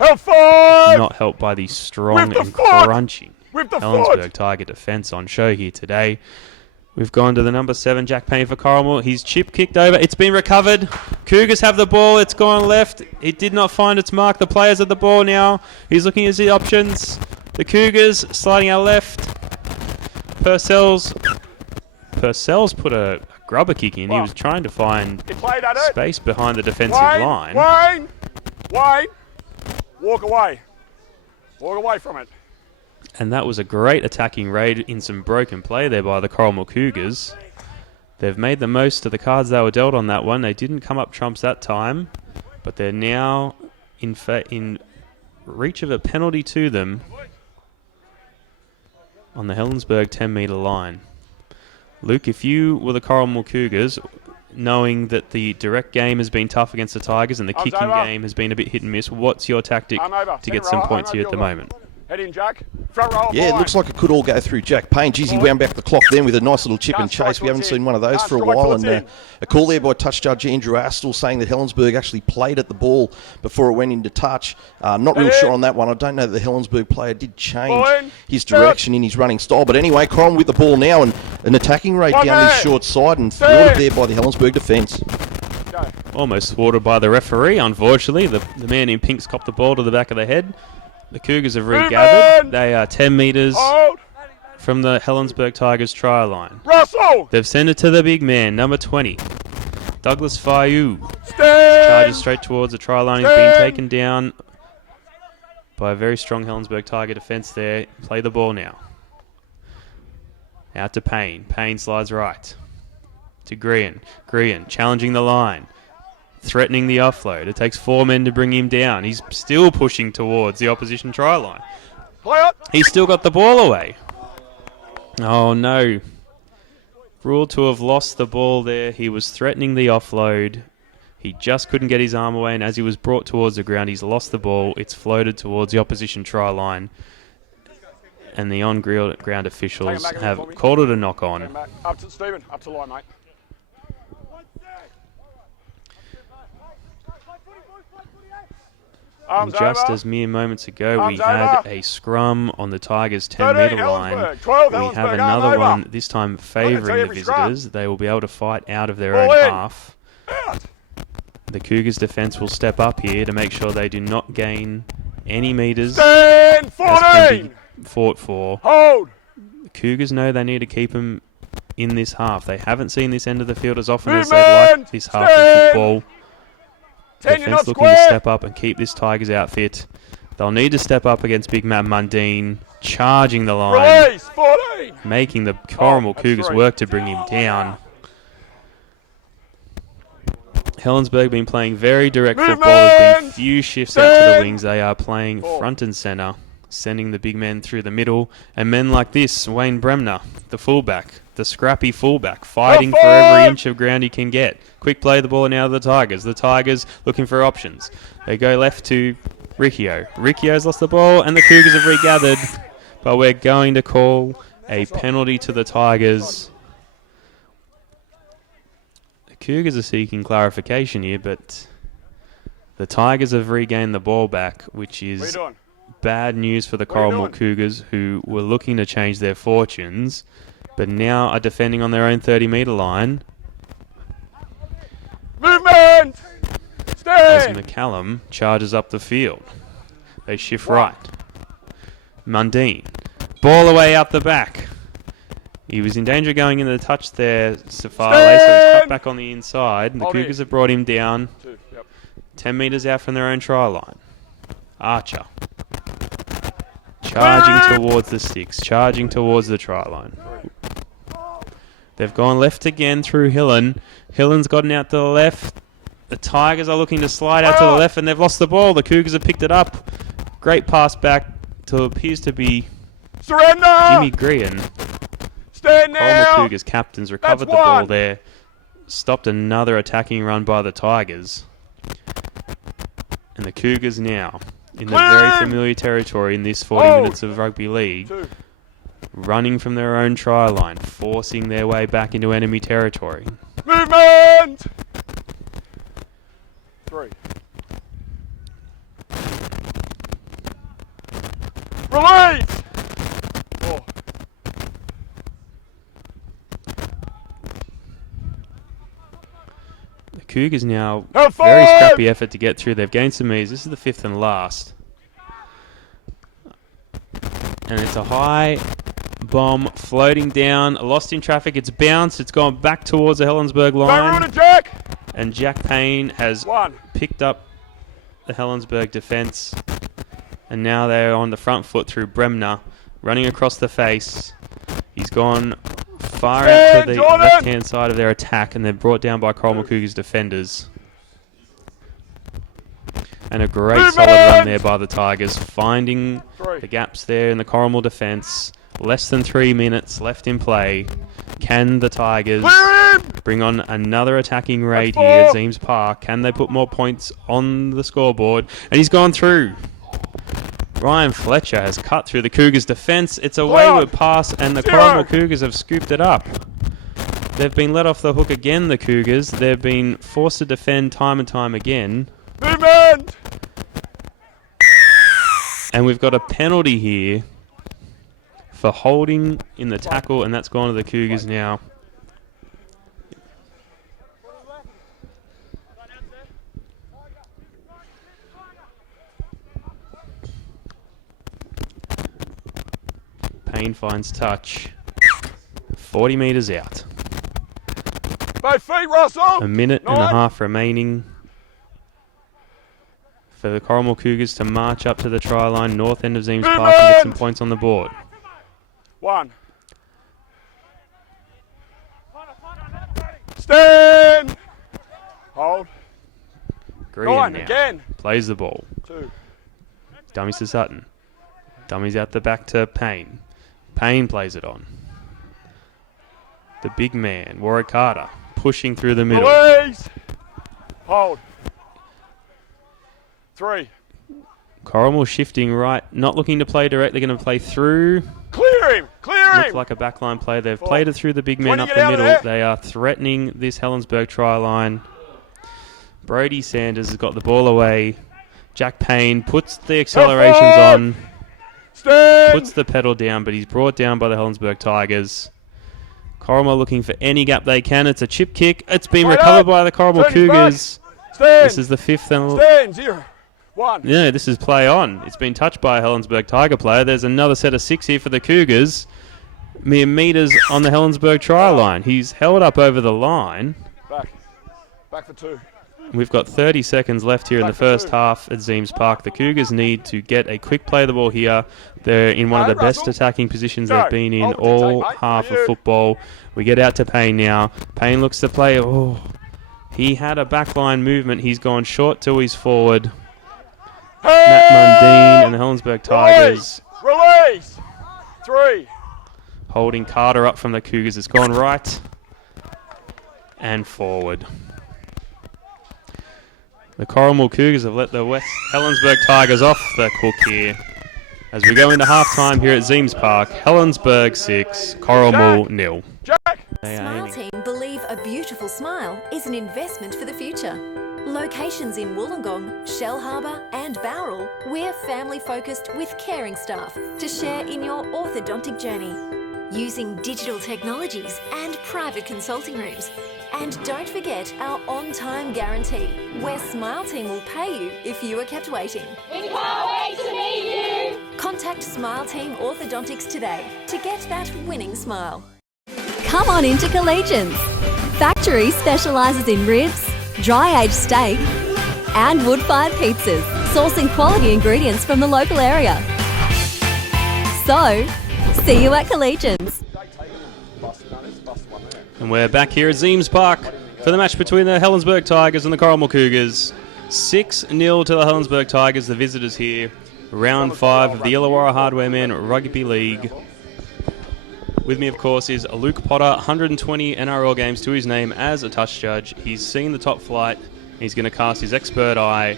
Not helped by the strong and crunching Helensburgh Tiger defence on show here today. We've gone to the number 7, Jack Payne for Corrimal. He's chip kicked over. It's been recovered. Cougars have the ball. It's gone left. It did not find its mark. The players have the ball now. He's looking at the options. The Cougars sliding out left. Purcell's put a grubber kick in. He was trying to find space behind the defensive line. Wayne! Walk away. Walk away from it. And that was a great attacking raid in some broken play there by the Corrimal Cougars. They've made the most of the cards they were dealt on that one. They didn't come up trumps that time, but they're now in reach of a penalty to them on the Helensburgh 10-metre line. Luke, if you were the Corrimal Cougars, knowing that the direct game has been tough against the Tigers and the kicking game has been a bit hit and miss, what's your tactic to get some points here at the moment? Head in, Jack. Front row. Yeah, it looks like it could all go through Jack Payne. Geez, he wound back the clock then with a nice little chip and chase. We haven't seen one of those for a while. And a call there by touch judge Andrew Astle saying that Helensburgh actually played at the ball before it went into touch. Not real sure on that one. I don't know that the Helensburgh player did change his direction in his running style. But anyway, Corrimal with the ball now and an attacking rate down this short side and thwarted there by the Helensburgh defence. Almost thwarted by the referee, unfortunately. The man in pink's copped the ball to the back of the head. The Cougars have regathered. They are 10 metres from the Helensburgh Tigers try line. Russell! They've sent it to the big man, number 20. Douglas Fayou. Charges straight towards the try line. He's been taken down by a very strong Helensburgh Tiger defence there. Play the ball now. Out to Payne. Payne slides right. To Grian. Grian challenging the line. Threatening the offload. It takes 4 men to bring him down. He's still pushing towards the opposition try line. He's still got the ball away. Oh no. Ruled to have lost the ball there. He was threatening the offload. He just couldn't get his arm away, and as he was brought towards the ground, he's lost the ball. It's floated towards the opposition try line. And the on-ground officials have called it a knock-on. Up to Stephen. Up to line, mate. And just as mere moments ago, we had a scrum on the Tigers' 10-metre line. We have another one, this time favouring the visitors. They will be able to fight out of their own half. The Cougars' defence will step up here to make sure they do not gain any metres. Stand 14! Fought for. Hold! The Cougars know they need to keep them in this half. They haven't seen this end of the field as often as they'd like this half of football. Defence looking to step up and keep this Tigers outfit. They'll need to step up against Big Matt Mundine, charging the line, making the Corrimal Cougars work to bring him down. Helensburgh been playing very direct football. There's been few shifts out to the wings. They are playing front and centre, sending the big men through the middle. And men like this, Wayne Bremner, the fullback, the scrappy fullback, fighting for every inch of ground he can get. Quick play the ball now to the Tigers. The Tigers looking for options. They go left to Riccio. Riccio's lost the ball and the Cougars have regathered. But we're going to call a penalty to the Tigers. The Cougars are seeking clarification here, but the Tigers have regained the ball back, which is bad news for the Corrimal Cougars, who were looking to change their fortunes, but now are defending on their own 30-metre line. Movement! As McCallum charges up the field. They shift right. Mundine. Ball away out the back. He was in danger of going into the touch there, Safale, so he's cut back on the inside. And the Cougars have brought him down 10 metres out from their own try line. Archer. Charging towards the sticks, charging towards the try line. They've gone left again through Hillen. Hillen's gotten out to the left. The Tigers are looking to slide out to the left, and they've lost the ball. The Cougars have picked it up. Great pass back to appears to be Jimmy Grian. Corrimal Cougars captains recovered the ball there. Stopped another attacking run by the Tigers. And the Cougars now in the very familiar territory in this 40 minutes of rugby league, running from their own try line, forcing their way back into enemy territory. Movement! 3. Release! 4. The Cougars now, very scrappy effort to get through. They've gained some ease. This is the 5th and last. And it's a high bomb floating down, lost in traffic. It's bounced. It's gone back towards the Helensburgh line. And Jack Payne has picked up the Helensburgh defence. And now they're on the front foot through Bremner. running across the face. He's gone far out to the left-hand side of their attack, and they're brought down by Corrimal Cougars defenders. And a great solid run there by the Tigers, finding the gaps there in the Corrimal defence. Less than 3 minutes left in play. Can the Tigers bring on another attacking raid here at Zeems Park? Can they put more points on the scoreboard? And he's gone through. Ryan Fletcher has cut through the Cougars' defence. It's a wayward pass, and the Corrimal Cougars have scooped it up. They've been let off the hook again, the Cougars. They've been forced to defend time and time again. Movement! And we've got a penalty here for holding in the tackle, and that's gone to the Cougars now. Payne finds touch. 40 metres out. Both feet, Russell! A minute and a half remaining for the Corrimal Cougars to march up to the try line, north end of Zeems Park, and get some points on the board. 1. Stand! Hold. Green now. Again. Plays the ball. 2. Dummies to Sutton. Dummies out the back to Payne. Payne plays it on. The big man, Warwick Carter, pushing through the middle. Release! Hold. 3. Corrimal shifting right, not looking to play direct. They're going to play through. Clear him! Clear him! Looks like a backline play. They've played it through the big man up the get out of middle. there. They are threatening this Helensburgh try line. Brody Sanders has got the ball away. Jack Payne puts the accelerations on. Stand! Puts the pedal down, but he's brought down by the Helensburgh Tigers. Corrimal looking for any gap they can. It's a chip kick. It's been recovered by the Corrimal Cougars. Stand! This is the fifth. Stand! 0. 1. Yeah, this is play on. It's been touched by a Helensburgh Tiger player. There's another set of 6 here for the Cougars. Mere metres on the Helensburgh try line. He's held up over the line. Back. Back for 2. We've got 30 seconds left here in the first half at Zeems Park. The Cougars need to get a quick play of the ball here. They're in one of the best attacking positions they've been in all half of football. We get out to Payne now. Payne looks to play. Oh, he had a backline movement. He's gone short till he's forward. Matt Mundine and the Helensburgh Tigers. Release! 3. Holding Carter up from the Cougars. It's gone right and forward. The Corrimal Cougars have let the West Helensburgh Tigers off the hook here. As we go into half-time here at Zeems Park, Helensburgh 6, Corrimal 0. Jack! Smile Team believe a beautiful smile is an investment for the future. Locations in Wollongong, Shell Harbour and Bowral, we're family-focused with caring staff to share in your orthodontic journey. Using digital technologies and private consulting rooms. And don't forget our on-time guarantee, where Smile Team will pay you if you are kept waiting. We can't wait to meet you. Contact Smile Team Orthodontics today to get that winning smile. Come on into Collegians. Factory specialises in ribs, dry-aged steak and wood-fired pizzas, sourcing quality ingredients from the local area. So, see you at Collegians. And we're back here at Zeems Park for the match between the Helensburgh Tigers and the Corrimal Cougars. 6-0 to the Helensburgh Tigers, the visitors here. Round 5 of the Illawarra Hardware Men Rugby League. With me, of course, is Luke Potter, 120 NRL games to his name as a touch judge. He's seen the top flight. He's going to cast his expert eye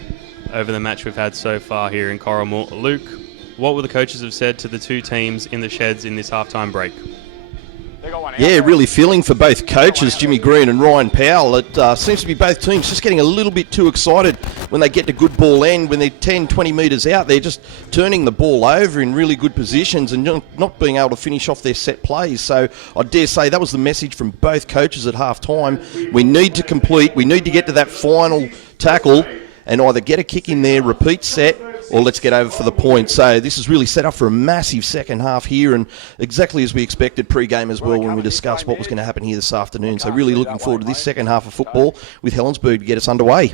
over the match we've had so far here in Corrimal. Luke, what will the coaches have said to the two teams in the sheds in this halftime break? Yeah, really feeling for both coaches, Jimmy Green and Ryan Powell. It seems to be both teams just getting a little bit too excited when they get to good ball end. When they're 10, 20 metres out, they're just turning the ball over in really good positions and not being able to finish off their set plays. So I dare say that was the message from both coaches at half-time. We need to complete, we need to get to that final tackle and either get a kick in there, repeat set, or let's get over for the point. So this is really set up for a massive second half here, and exactly as we expected pre-game as well when we discussed what was going to happen here this afternoon. So really looking forward to this second half of football with Helensburgh to get us underway.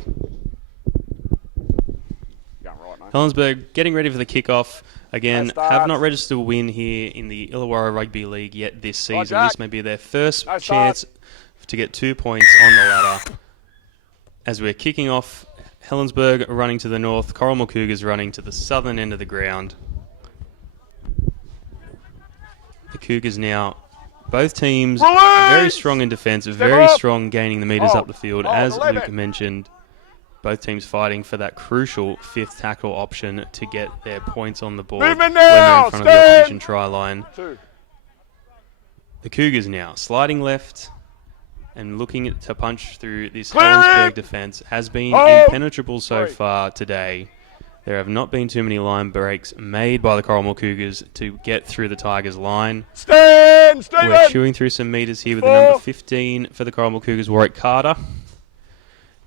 Helensburgh getting ready for the kickoff. Again, have not registered a win here in the Illawarra Rugby League yet this season. This may be their first chance to get 2 points on the ladder. As we're kicking off, Helensburgh running to the north, Corrimal Cougars running to the southern end of the ground. The Cougars now, both teams very strong in defence, very strong gaining the metres up the field. As Luke mentioned, both teams fighting for that crucial fifth tackle option to get their points on the board when they're in front of the opposition try line. The Cougars now sliding left and looking to punch through this Helensburgh defence. Has been impenetrable so far today. There have not been too many line breaks made by the Corrimal Cougars to get through the Tigers line. We're chewing through some metres here with the number 15 for the Corrimal Cougars, Warwick Carter.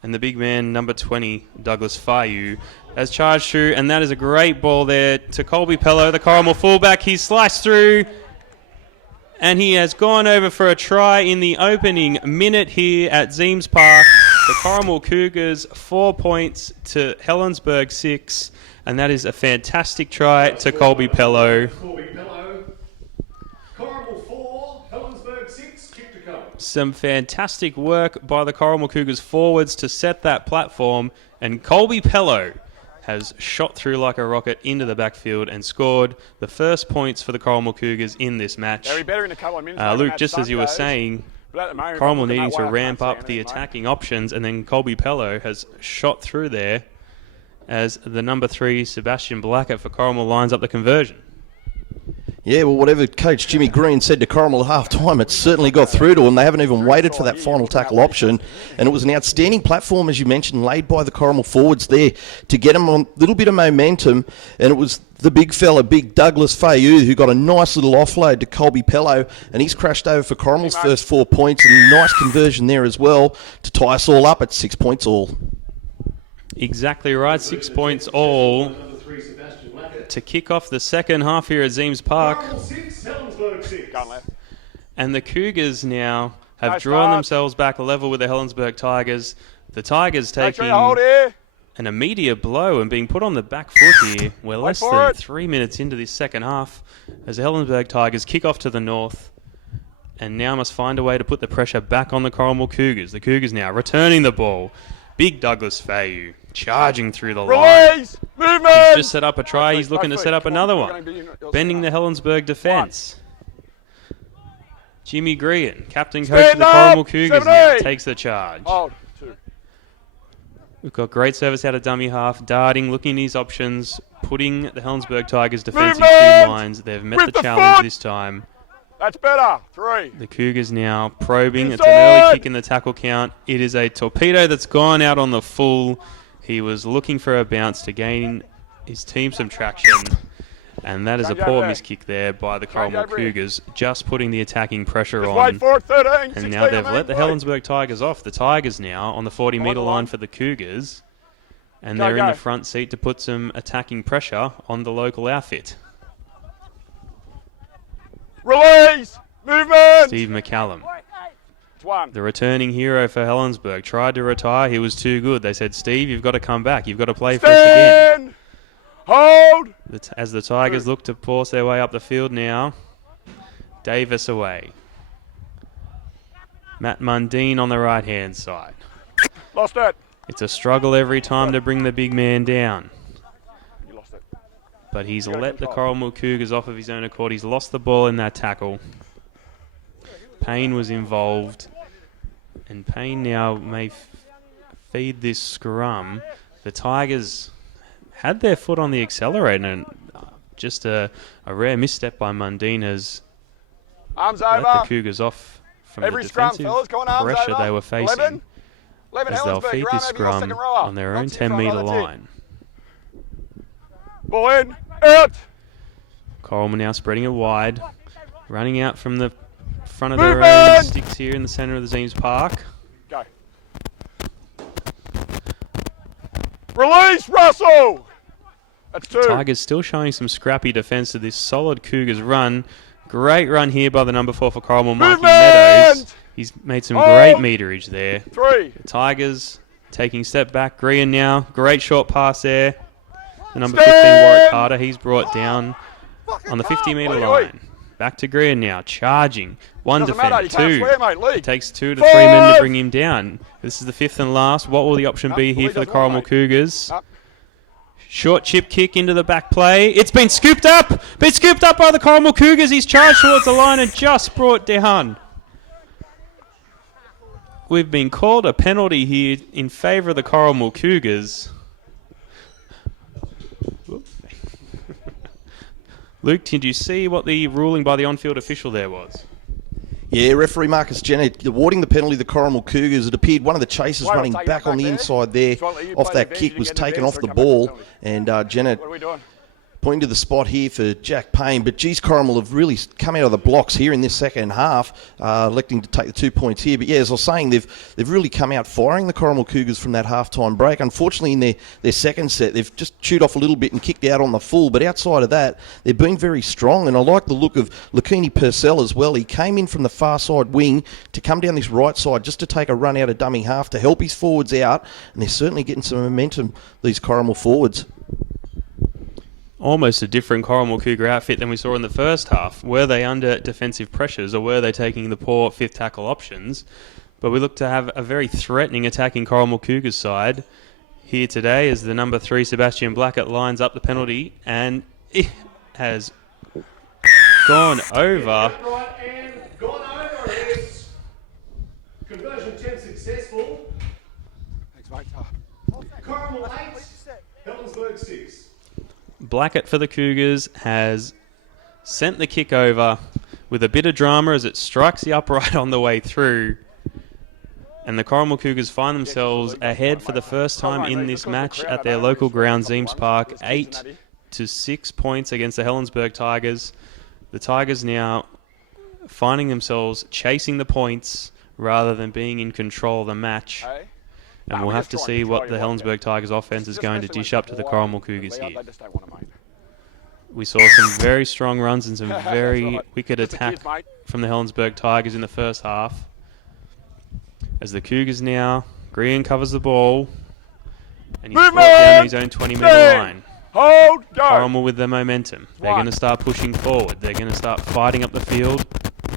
And the big man, number 20, Douglas Fayu, has charged through, and that is a great ball there to Colby Pello, the Corrimal fullback. He's sliced through, and he has gone over for a try in the opening minute here at Zeems Park. The Corrimal Cougars 4 points to Helensburgh 6, and that is a fantastic try to Colby Pello. Corrimal 4, Helensburgh 6, kick to come. Some fantastic work by the Corrimal Cougars forwards to set that platform, and Colby Pello has shot through like a rocket into the backfield and scored the first points for the Corrimal Cougars in this match. They'll be better in a couple of minutes. Luke, just as you were saying, Corrimal needing to ramp up the attacking options, and then Colby Pello has shot through there as the number 3, Sebastian Blackett for Corrimal lines up the conversion. Yeah, well, whatever Coach Jimmy Green said to Corrimal at half-time, it certainly got through to them. They haven't even waited for that final tackle option, and it was an outstanding platform, as you mentioned, laid by the Corrimal forwards there to get them on a little bit of momentum, and it was the big fella, big Douglas Fayu, who got a nice little offload to Colby Pello, and he's crashed over for Corrimal's first 4 points, and a nice conversion there as well to tie us all up at 6 points all. Exactly right, 6 points all to kick off the second half here at Zeems Park. And the Cougars now have drawn themselves back level with the Helensburgh Tigers. The Tigers taking an immediate blow and being put on the back foot here. We're less than 3 minutes into this second half as the Helensburgh Tigers kick off to the north and now must find a way to put the pressure back on the Corrimal Cougars. The Cougars now returning the ball. Big Douglas Fayu charging through the line. He's just set up a try. He's looking to set up another one. Bending the Helensburgh defence. Jimmy Green, captain coach of the Corrimal Cougars, now takes the charge. We've got great service out of dummy half. Darting, looking at his options, putting the Helensburgh Tigers defence in 2 lines. They've met the challenge this time. That's better. 3. The Cougars now probing. It's an early kick in the tackle count. It is a torpedo that's gone out on the full. He was looking for a bounce to gain his team some traction. And that is a poor miss kick there by the Corrimal Cougars, just putting the attacking pressure on. And now they've let the Helensburgh Tigers off. The Tigers now on the 40-metre line for the Cougars. And they're in the front seat to put some attacking pressure on the local outfit. Release! Movement! Steve McCallum, the returning hero for Helensburgh, tried to retire. He was too good. They said, Steve, you've got to come back. You've got to play for us again. Hold! As the Tigers look to force their way up the field now, Davis away. Matt Mundine on the right-hand side. Lost it. It's a struggle every time to bring the big man down. But he's let the Corrimal Cougars off of his own accord. He's lost the ball in that tackle. Payne was involved. And Payne now may feed this scrum. The Tigers had their foot on the accelerator. And just a rare misstep by Mundine has let the Cougars off from the defensive pressure they were facing. As they'll feed this scrum on their own 10-metre line. Ball in, out. Corrimal now spreading it wide, running out from the front of their own sticks here in the centre of the Zeems Park. Go. Release, Russell. That's 2. Tigers still showing some scrappy defence to this solid Cougars run. Great run here by the number 4 for Corrimal, Mikey Meadows. He's made some great meterage there. 3. The Tigers taking step back. Green now, great short pass there. The number 15, Warwick Carter, he's brought down on the 50-metre line. Back to Greer now, charging. One defender, two. It takes 2 to 3 men to bring him down. This is the 5th and last. What will the option be here for the Corrimal Cougars? Short chip kick into the back play. It's been scooped up! Been scooped up by the Corrimal Cougars. He's charged towards the line and just brought down. We've been called a penalty here in favour of the Corrimal Cougars. Luke, did you see what the ruling by the on-field official there was? Yeah, referee Marcus Jenner awarding the penalty to the Corrimal Cougars. It appeared one of the chasers running back on the inside there off that kick was taken off the ball, and Jenner pointing to the spot here for Jack Payne. But geez, Corrimal have really come out of the blocks here in this second half, electing to take the 2 points here. But yeah, as I was saying, they've really come out firing the Corrimal Cougars from that halftime break. Unfortunately, in their second set, they've just chewed off a little bit and kicked out on the full. But outside of that, they've been very strong. And I like the look of Lakini Purcell as well. He came in from the far side wing to come down this right side just to take a run out of dummy half to help his forwards out. And they're certainly getting some momentum, these Corrimal forwards. Almost a different Corrimal Cougar outfit than we saw in the first half. Were they under defensive pressures or were they taking the poor fifth tackle options? But we look to have a very threatening attacking Corrimal Cougars side here today as the number 3 Sebastian Blackett lines up the penalty and it has gone over. Conversion attempt successful. Thanks, mate. Corrimal 8, Helensburgh 6. Blackett for the Cougars has sent the kick over with a bit of drama as it strikes the upright on the way through. And the Corrimal Cougars find themselves ahead for the first time in this match at their local ground, Zeems Park, 8 to 6 points against the Helensburgh Tigers. The Tigers now finding themselves chasing the points rather than being in control of the match. And we'll have to see what the Helensburgh Tigers offense is going to dish up to the Corrimal Cougars here. We saw some very strong runs and some very wicked attack from the Helensburgh Tigers in the first half. As the Cougars now, Green covers the ball. And he's brought down his own 20-metre line. Hold, go. Corrimal with the momentum. They're going to start pushing forward. They're going to start fighting up the field.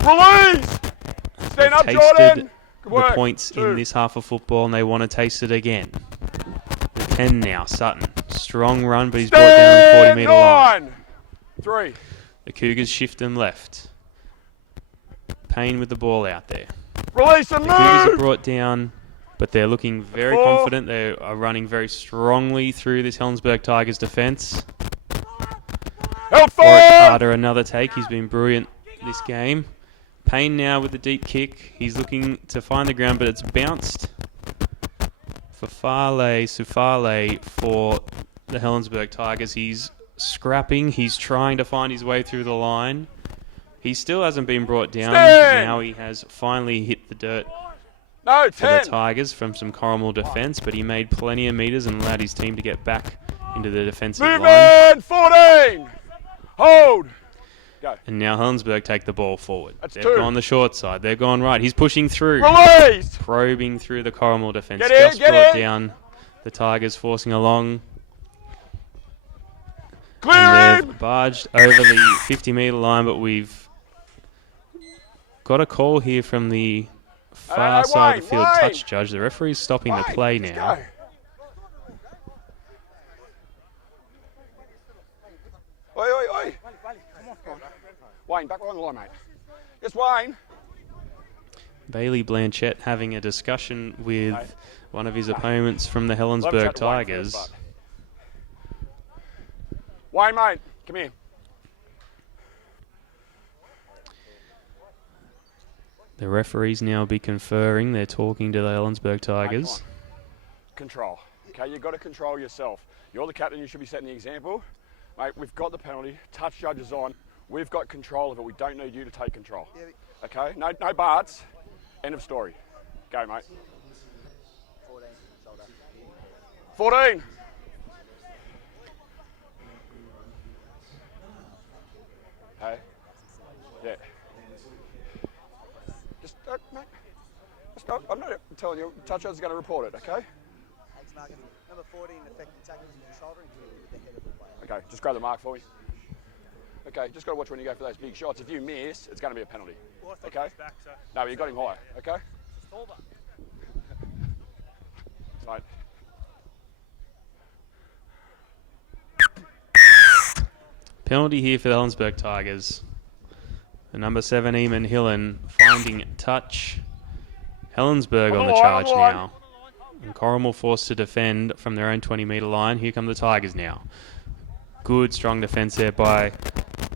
Release! Stand up, Jordan! The points in this half of football and they want to taste it again. The 10 now, Sutton. Strong run, but he's brought down the 40-metre line. 3. The Cougars shift them left. Payne with the ball out there. Release and the move! Cougars are brought down, but they're looking very confident. They are running very strongly through this Helensburgh Tigers defence. Warwick Carter, another take. He's been brilliant this game. Payne now with the deep kick. He's looking to find the ground, but it's bounced for Sufale for the Helensburgh Tigers. He's scrapping. He's trying to find his way through the line. He still hasn't been brought down. Now he has finally hit the dirt for the Tigers from some Corrimal defence, but he made plenty of metres and allowed his team to get back into the defensive line. 14! Hold! Go. And now Helensburgh take the ball forward. They've gone the short side. They're gone right. He's pushing through. Release! Probing through the Corrimal defence. Just brought down the Tigers, forcing along. Clear and they've barged over the 50-metre line, but we've got a call here from the far side of the field touch judge. The referee's stopping the play now. Oi, oi, oi. Wayne, back on the line, mate. Yes, Wayne. Bailey Blanchett having a discussion with one of his opponents from the Helensburgh Tigers. Wayne, mate, come here. The referees now be conferring. They're talking to the Helensburgh Tigers. Control. Okay, you've got to control yourself. You're the captain, you should be setting the example. Mate, we've got the penalty. Touch judge is on. We've got control of it. We don't need you to take control. Okay? No barts. End of story. Go, mate. 14. Hey. Yeah. Just, mate. I'm not telling you. Touch judge is going to report it, okay? Number 14, effective tackles with the shoulder and with the head of the player. Okay, just grab the mark for me. Okay, just got to watch when you go for those big shots. If you miss, it's going to be a penalty. Okay? No, but you got him high. Okay? Right. Penalty here for the Helensburgh Tigers. The number 7, Eamon Hillen, finding touch. Helensburgh on the charge now. And Corrimal forced to defend from their own 20-metre line. Here come the Tigers now. Good, strong defence there by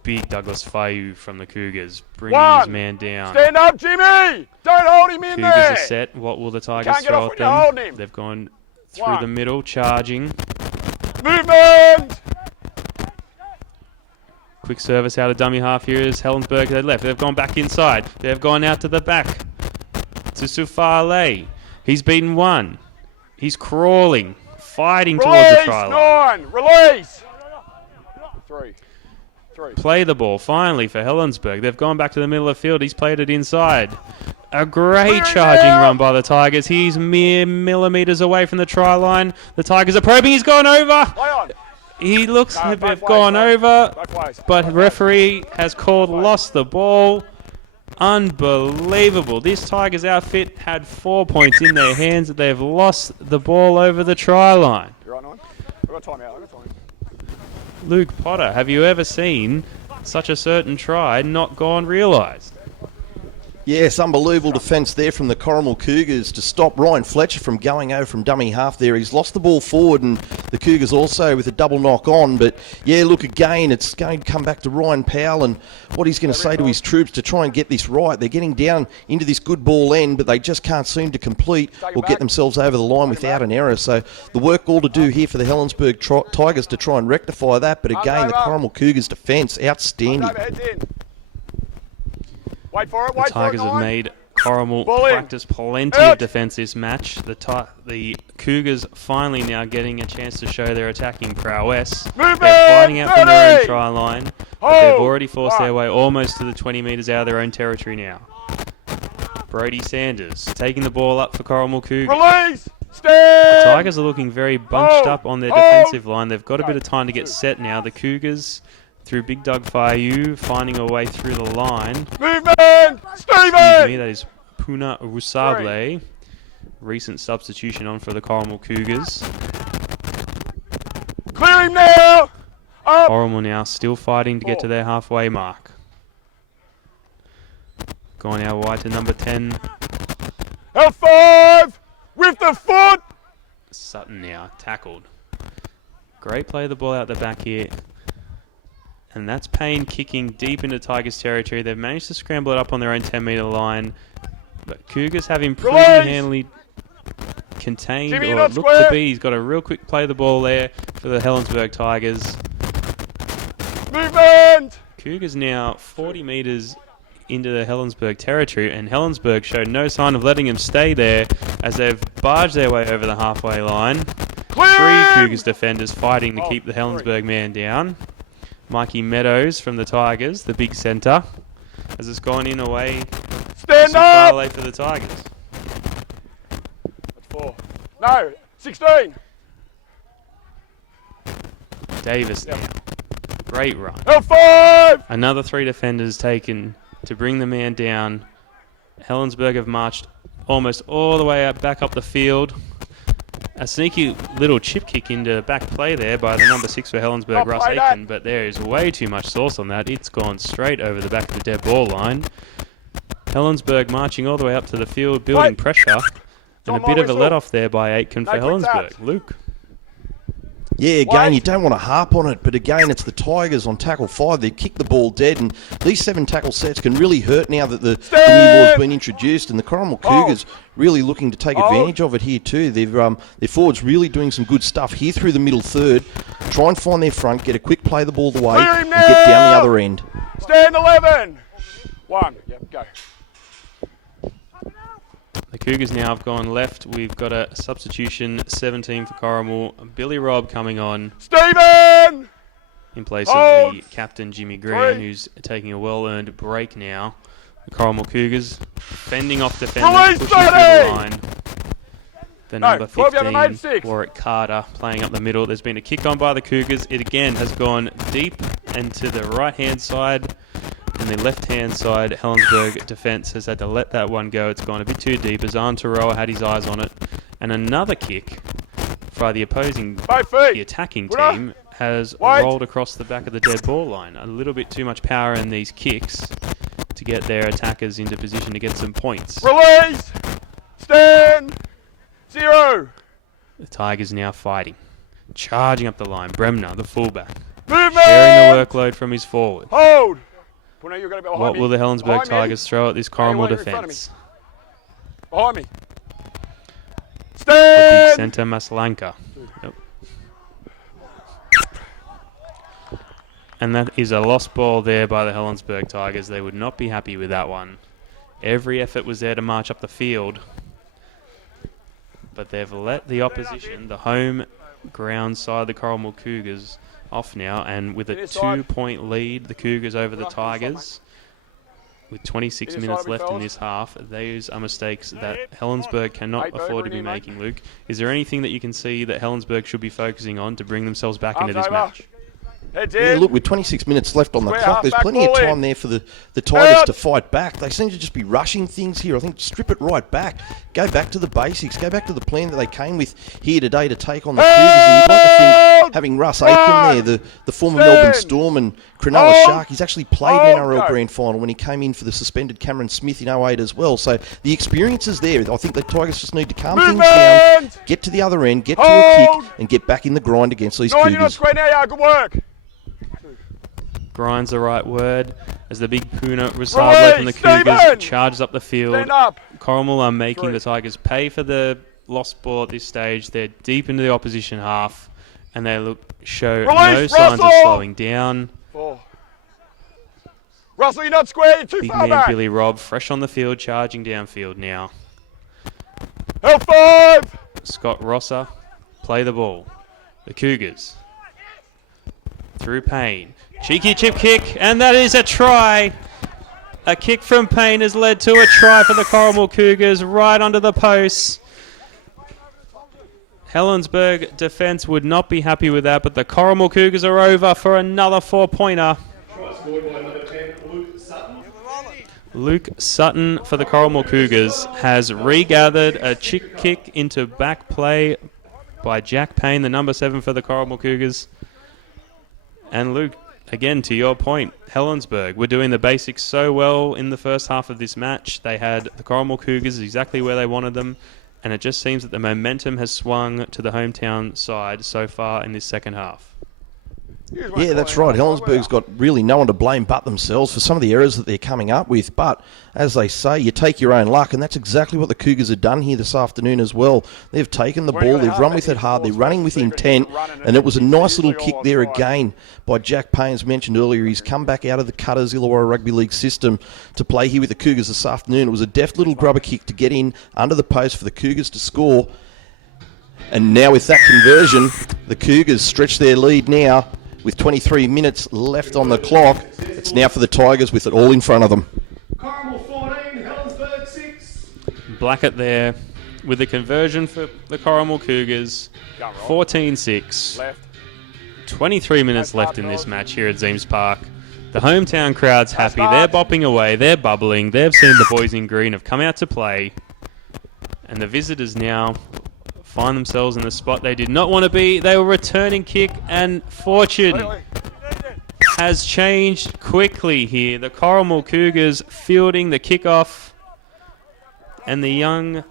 big Douglas Fayu from the Cougars, bringing his man down. Stand up, Jimmy! Don't hold him in Cougars there! are set. What will the Tigers Can't get throw off at when you're holding them? him. They've gone through the middle, charging. Movement! Quick service out of dummy half here is Helensburgh. They left. They've gone back inside. They've gone out to the back to Sufale. He's beaten one. He's crawling, fighting towards the try line. 9! Release! 3. Play the ball finally for Helensburgh. They've gone back to the middle of the field. He's played it inside. A great charging run by the Tigers. He's mere millimetres away from the try line. The Tigers are probing. He's gone over. Play on! He looks to have gone over, but referee has called lost the ball. Unbelievable. This Tigers outfit had 4 points in their hands. They've lost the ball over the try line. You're right, 9. I've got time out. I've got time. Luke Potter, have you ever seen such a certain try not gone realised? Yes, unbelievable defence there from the Corrimal Cougars to stop Ryan Fletcher from going over from dummy half there. He's lost the ball forward, and the Cougars also with a double knock on. But yeah, look, again, it's going to come back to Ryan Powell and what he's going to say to his troops to try and get this right. They're getting down into this good ball end, but they just can't seem to complete or get themselves over the line without an error. So the work all to do here for the Helensburgh Tigers to try and rectify that. But again, the Corrimal Cougars defence, outstanding. Wait for it, the Tigers have made Corrimal practice plenty of defence this match. The Cougars finally now getting a chance to show their attacking prowess. They're fighting out from their own try line, but they've already forced their way almost to the 20 metres out of their own territory now. Brody Sanders taking the ball up for Corrimal Cougars. Release! The Tigers are looking very bunched up on their defensive line. They've got a bit of time to get set now. The Cougars, through Big Doug Fayu, finding a way through the line. Movement! Stephen! Excuse me, that is Puna Rusable. Recent substitution on for the Corrimal Cougars. Clear him now! Up! Corrimal now still fighting to get to their halfway mark. Going out wide to number 10. L5! With the foot! Sutton now, tackled. Great play of the ball out the back here. And that's Payne kicking deep into Tigers territory. They've managed to scramble it up on their own 10-metre line. But Cougars have him pretty handily contained, or it looked to be. He's got a real quick play of the ball there for the Helensburgh Tigers. Movement! Cougars now 40 metres into the Helensburgh territory, and Helensburgh showed no sign of letting them stay there as they've barged their way over the halfway line. Three Cougars defenders fighting to keep the Helensburgh man down. Mikey Meadows from the Tigers, the big centre, as it's gone in away. Stand up! For the Tigers. That's 4. No, 16. Davis now. Great run. L5! Another 3 defenders taken to bring the man down. Helensburgh have marched almost all the way back up the field. A sneaky little chip kick into back play there by the number 6 for Helensburgh, Russ Aiken, but there is way too much sauce on that. It's gone straight over the back of the dead ball line. Helensburgh marching all the way up to the field, building pressure, and a bit of a let-off there by Aitken for Helensburgh. Luke? Yeah, again, you don't want to harp on it, but again, it's the Tigers on tackle 5. They've kicked the ball dead, and these 7 tackle sets can really hurt now that the new law's been introduced, and the Corrimal Cougars really looking to take advantage of it here too. Their forwards really doing some good stuff here through the middle third. Try and find their front, get a quick play the ball away, and get down the other end. Stand 11. 1. Yep, go. The Cougars now have gone left. We've got a substitution, 17 for Corrimal. Billy Robb coming on. Stephen! In place of the captain, Jimmy Green, who's taking a well-earned break now. The Corrimal Cougars fending off defenders, pushing through the line. The No, number 12 you haven't made 15, 6. Warwick Carter, playing up the middle. There's been a kick on by the Cougars. It again has gone deep into the right-hand side. And the left-hand side, Helensburgh defence has had to let that one go. It's gone a bit too deep. Azan Taroa had his eyes on it. And another kick by the opposing, the attacking team, has rolled across the back of the dead ball line. A little bit too much power in these kicks to get their attackers into position to get some points. Release! Stand! 0! The Tigers now fighting. Charging up the line. Bremner, the fullback. Movement! Sharing the workload from his forward. Hold! Well, now you're going to be behind What me. will the Helensburgh Behind me. Tigers throw at this Corrimal defence? Behind me. Would be Stand! centre Maslanka. Yep. And that is a lost ball there by the Helensburgh Tigers. They would not be happy with that one. Every effort was there to march up the field. But they've let the opposition, the home ground side, the Corrimal Cougars, off now. And with a 2-point lead, the Cougars over the Tigers, with 26 minutes left in this half, those are mistakes that Helensburgh cannot afford to be making, Luke. Is there anything that you can see that Helensburgh should be focusing on to bring themselves back into this match? Yeah, look, with 26 minutes left on the clock, there's plenty of time there for the Tigers to fight back. They seem to just be rushing things here. I think strip it right back. Go back to the basics. Go back to the plan that they came with here today to take on the Cougars. And you'd like to think, having Russ Aiken there, the former Melbourne Storm and Cronulla Shark, he's actually played an NRL Grand Final when he came in for the suspended Cameron Smith in 08 as well. So the experience is there. I think the Tigers just need to calm things down, get to the other end, get to a kick, and get back in the grind against these Cougars. You're not square now, good work. Grind's the right word as the big Puna Rasable from the Cougars charges up the field. Corrimal are making the Tigers pay for the lost ball at this stage. They're deep into the opposition half and they show no signs of slowing down. Russell, you're not square, you're too Big far man back. Billy Robb fresh on the field, charging downfield now. Help 5! Scott Rosser, play the ball. The Cougars through Payne. Cheeky chip kick, and that is a try. A kick from Payne has led to a try for the Corrimal Cougars right under the posts. Helensburgh defence would not be happy with that, but the Corrimal Cougars are over for another 4-pointer. Try scored by number 10, Luke Sutton. Luke Sutton for the Corrimal Cougars has regathered a chick kick into back play by Jack Payne, the number 7 for the Corrimal Cougars. And Luke, again, to your point, Helensburgh were doing the basics so well in the first half of this match. They had the Corrimal Cougars exactly where they wanted them, and it just seems that the momentum has swung to the hometown side so far in this second half. Yeah, that's right. Helensburgh's got really no one to blame but themselves for some of the errors that they're coming up with. But, as they say, you take your own luck, and that's exactly what the Cougars have done here this afternoon as well. They've taken the ball, they've run with it hard, they're running with intent, and it was a nice little kick there again by Jack Payne, as mentioned earlier. He's come back out of the Cutters Illawarra Rugby League system to play here with the Cougars this afternoon. It was a deft little grubber kick to get in under the post for the Cougars to score. And now with that conversion, the Cougars stretch their lead now. With 23 minutes left on the clock, it's now for the Tigers with it all in front of them. Corrimal 14, Helensburgh 6. Blackett there with the conversion for the Corrimal Cougars. 14-6. 23 minutes left in this match here at Zeems Park. The hometown crowd's happy. They're bopping away. They're bubbling. They've seen the boys in green have come out to play. And the visitors now find themselves in the spot they did not want to be. They were returning kick, and fortune has changed quickly here. The Corrimal Cougars fielding the kickoff, and the young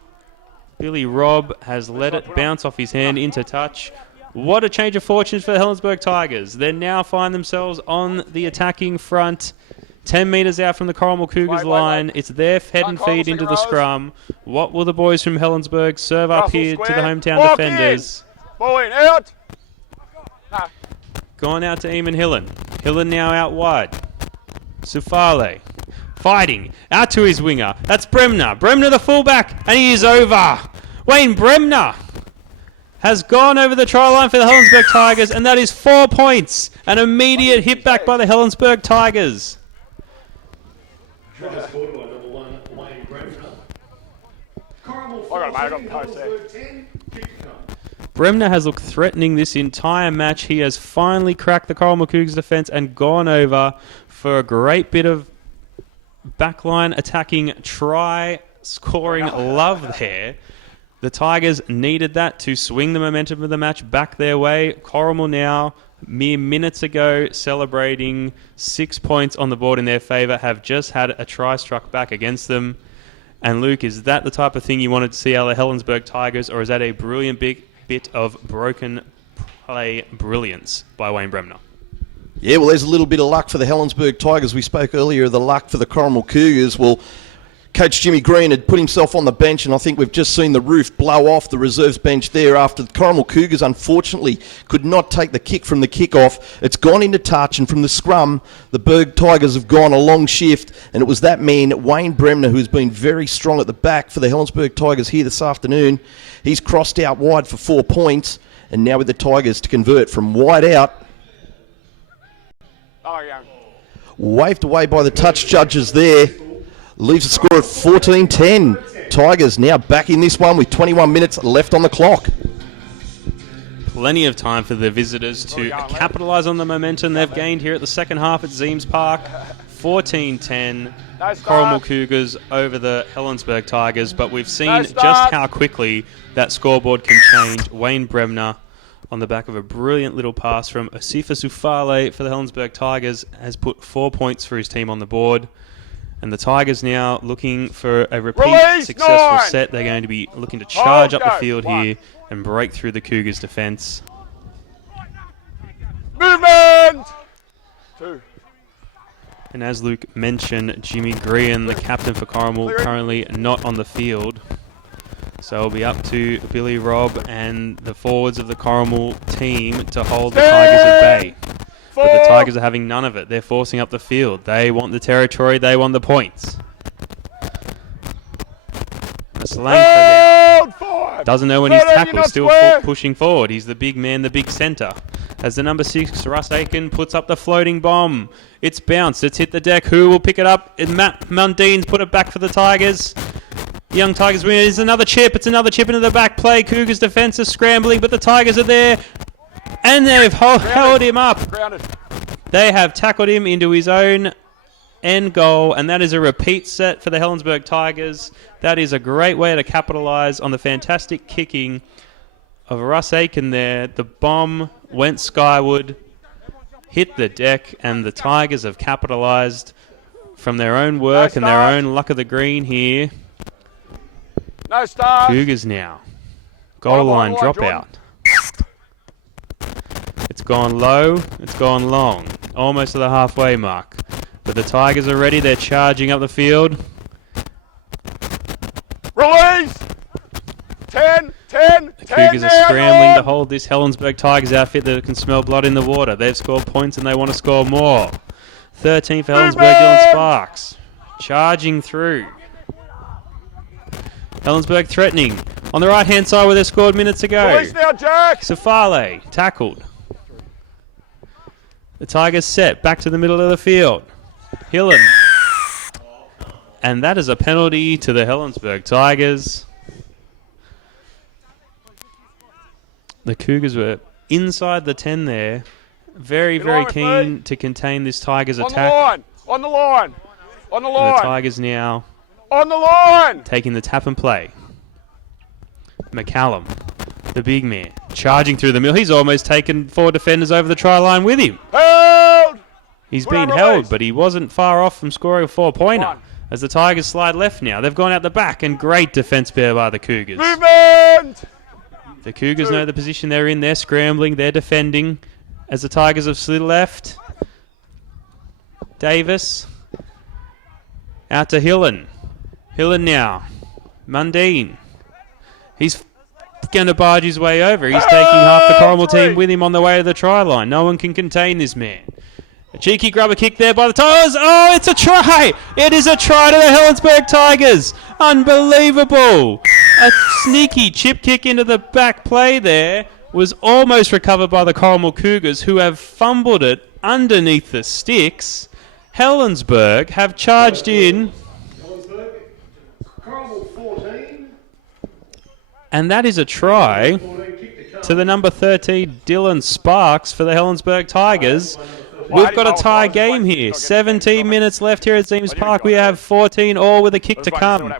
Billy Robb has let it bounce off his hand into touch. What a change of fortunes for the Helensburgh Tigers. They now find themselves on the attacking front, 10 metres out from the Corrimal Cougars line. It's their head and feet into the scrum. What will the boys from Helensburgh serve up here to the hometown defenders? Ball in, out. Gone out to Eamon Hillen. Hillen now out wide. Sufale fighting out to his winger. That's Bremner. Bremner the fullback, and he is over. Wayne Bremner has gone over the try line for the Helensburgh Tigers, and that is 4 points. An immediate hit back by the Helensburgh Tigers. Try scored by number 1, Wayne Bremner. Corrimal I got it, mate. I got the 14, post there. Helensburgh 10, kick to come. Bremner has looked threatening this entire match. He has finally cracked the Corrimal Cougars defence and gone over for a great bit of backline attacking try scoring love there. The Tigers needed that to swing the momentum of the match back their way. Corrimal now, mere minutes ago, celebrating 6 points on the board in their favour, have just had a try struck back against them. And Luke, is that the type of thing you wanted to see out of the Helensburgh Tigers, or is that a brilliant bit of broken play brilliance by Wayne Bremner? Yeah, well, there's a little bit of luck for the Helensburgh Tigers. We spoke earlier of the luck for the Corrimal Cougars. Well, Coach Jimmy Green had put himself on the bench, and I think we've just seen the roof blow off the reserves bench there after the Corrimal Cougars, unfortunately, could not take the kick from the kickoff. It's gone into touch, and from the scrum, the Berg Tigers have gone a long shift, and it was that man, Wayne Bremner, who's been very strong at the back for the Helensburgh Tigers here this afternoon. He's crossed out wide for 4 points, and now with the Tigers to convert from wide out. Oh, yeah. Waved away by the touch judges there. Leaves the score at 14-10. Tigers now back in this one with 21 minutes left on the clock. Plenty of time for the visitors to capitalise on the momentum they've gained here at the second half at Zeems Park. 14-10. Corrimal Cougars over the Helensburgh Tigers, but we've seen just how quickly that scoreboard can change. Wayne Bremner, on the back of a brilliant little pass from Asifa Sufale for the Helensburgh Tigers, has put 4 points for his team on the board. And the Tigers now looking for a repeat successful set. They're going to be looking to charge up the field here and break through the Cougars' defence. Movement! 2. And as Luke mentioned, Jimmy Green, the captain for Corrimal, currently not on the field. So it'll be up to Billy Robb and the forwards of the Corrimal team to hold the Tigers at bay. But the Tigers are having none of it. They're forcing up the field. They want the territory. They want the points. That's Langford. Doesn't know when he's tackled. Still pushing forward. He's the big man, the big centre. As the number 6, Russ Aiken, puts up the floating bomb. It's bounced. It's hit the deck. Who will pick it up? And Matt Mundine's put it back for the Tigers. The Young Tigers win. It's another chip. It's another chip into the back play. Cougars defence is scrambling, but the Tigers are there. And they've held him up. Grounded. They have tackled him into his own end goal, and that is a repeat set for the Helensburgh Tigers. That is a great way to capitalise on the fantastic kicking of Russ Aiken there. The bomb went skyward, hit the deck, and the Tigers have capitalised from their own work and their own luck of the green here. No start. Cougars now. Goal line dropout. It's gone low, it's gone long, almost to the halfway mark. But the Tigers are ready, they're charging up the field. Release! 10. The Cougars are scrambling to hold this Helensburgh Tigers outfit that can smell blood in the water. They've scored points and they want to score more. 13 for Helensburgh, Dylan Sparks. Charging through. Helensburgh threatening. On the right-hand side where they scored minutes ago. Release now, Jack! Safale tackled. The Tigers set back to the middle of the field. Hillen. And that is a penalty to the Helensburgh Tigers. The Cougars were inside the 10 there. Very, very keen to contain this Tigers attack. On the line! And the Tigers now on the line! Taking the tap and play. McCallum, the big man, charging through the middle. He's almost taken 4 defenders over the try line with him. Held! He's been held, but he wasn't far off from scoring a 4-pointer. As the Tigers slide left now. They've gone out the back, and great defence there by the Cougars. Movement! The Cougars know the position they're in. They're scrambling. They're defending. As the Tigers have slid left. Davis. Out to Hillen. Hillen now. Mundine. He's going to barge his way over. He's taking half the Corrimal team with him on the way to the try line. No one can contain this man. A cheeky grubber kick there by the Tigers. Oh, it's a try. It is a try to the Helensburgh Tigers. Unbelievable. A sneaky chip kick into the back play there was almost recovered by the Corrimal Cougars, who have fumbled it underneath the sticks. Helensburgh have charged in. Helensburgh, Corrimal 14, And that is a try to the number 13, Dylan Sparks, for the Helensburgh Tigers. We've got a tie game here. 17 minutes left here at Zeems Park. We have 14 all with a kick to come.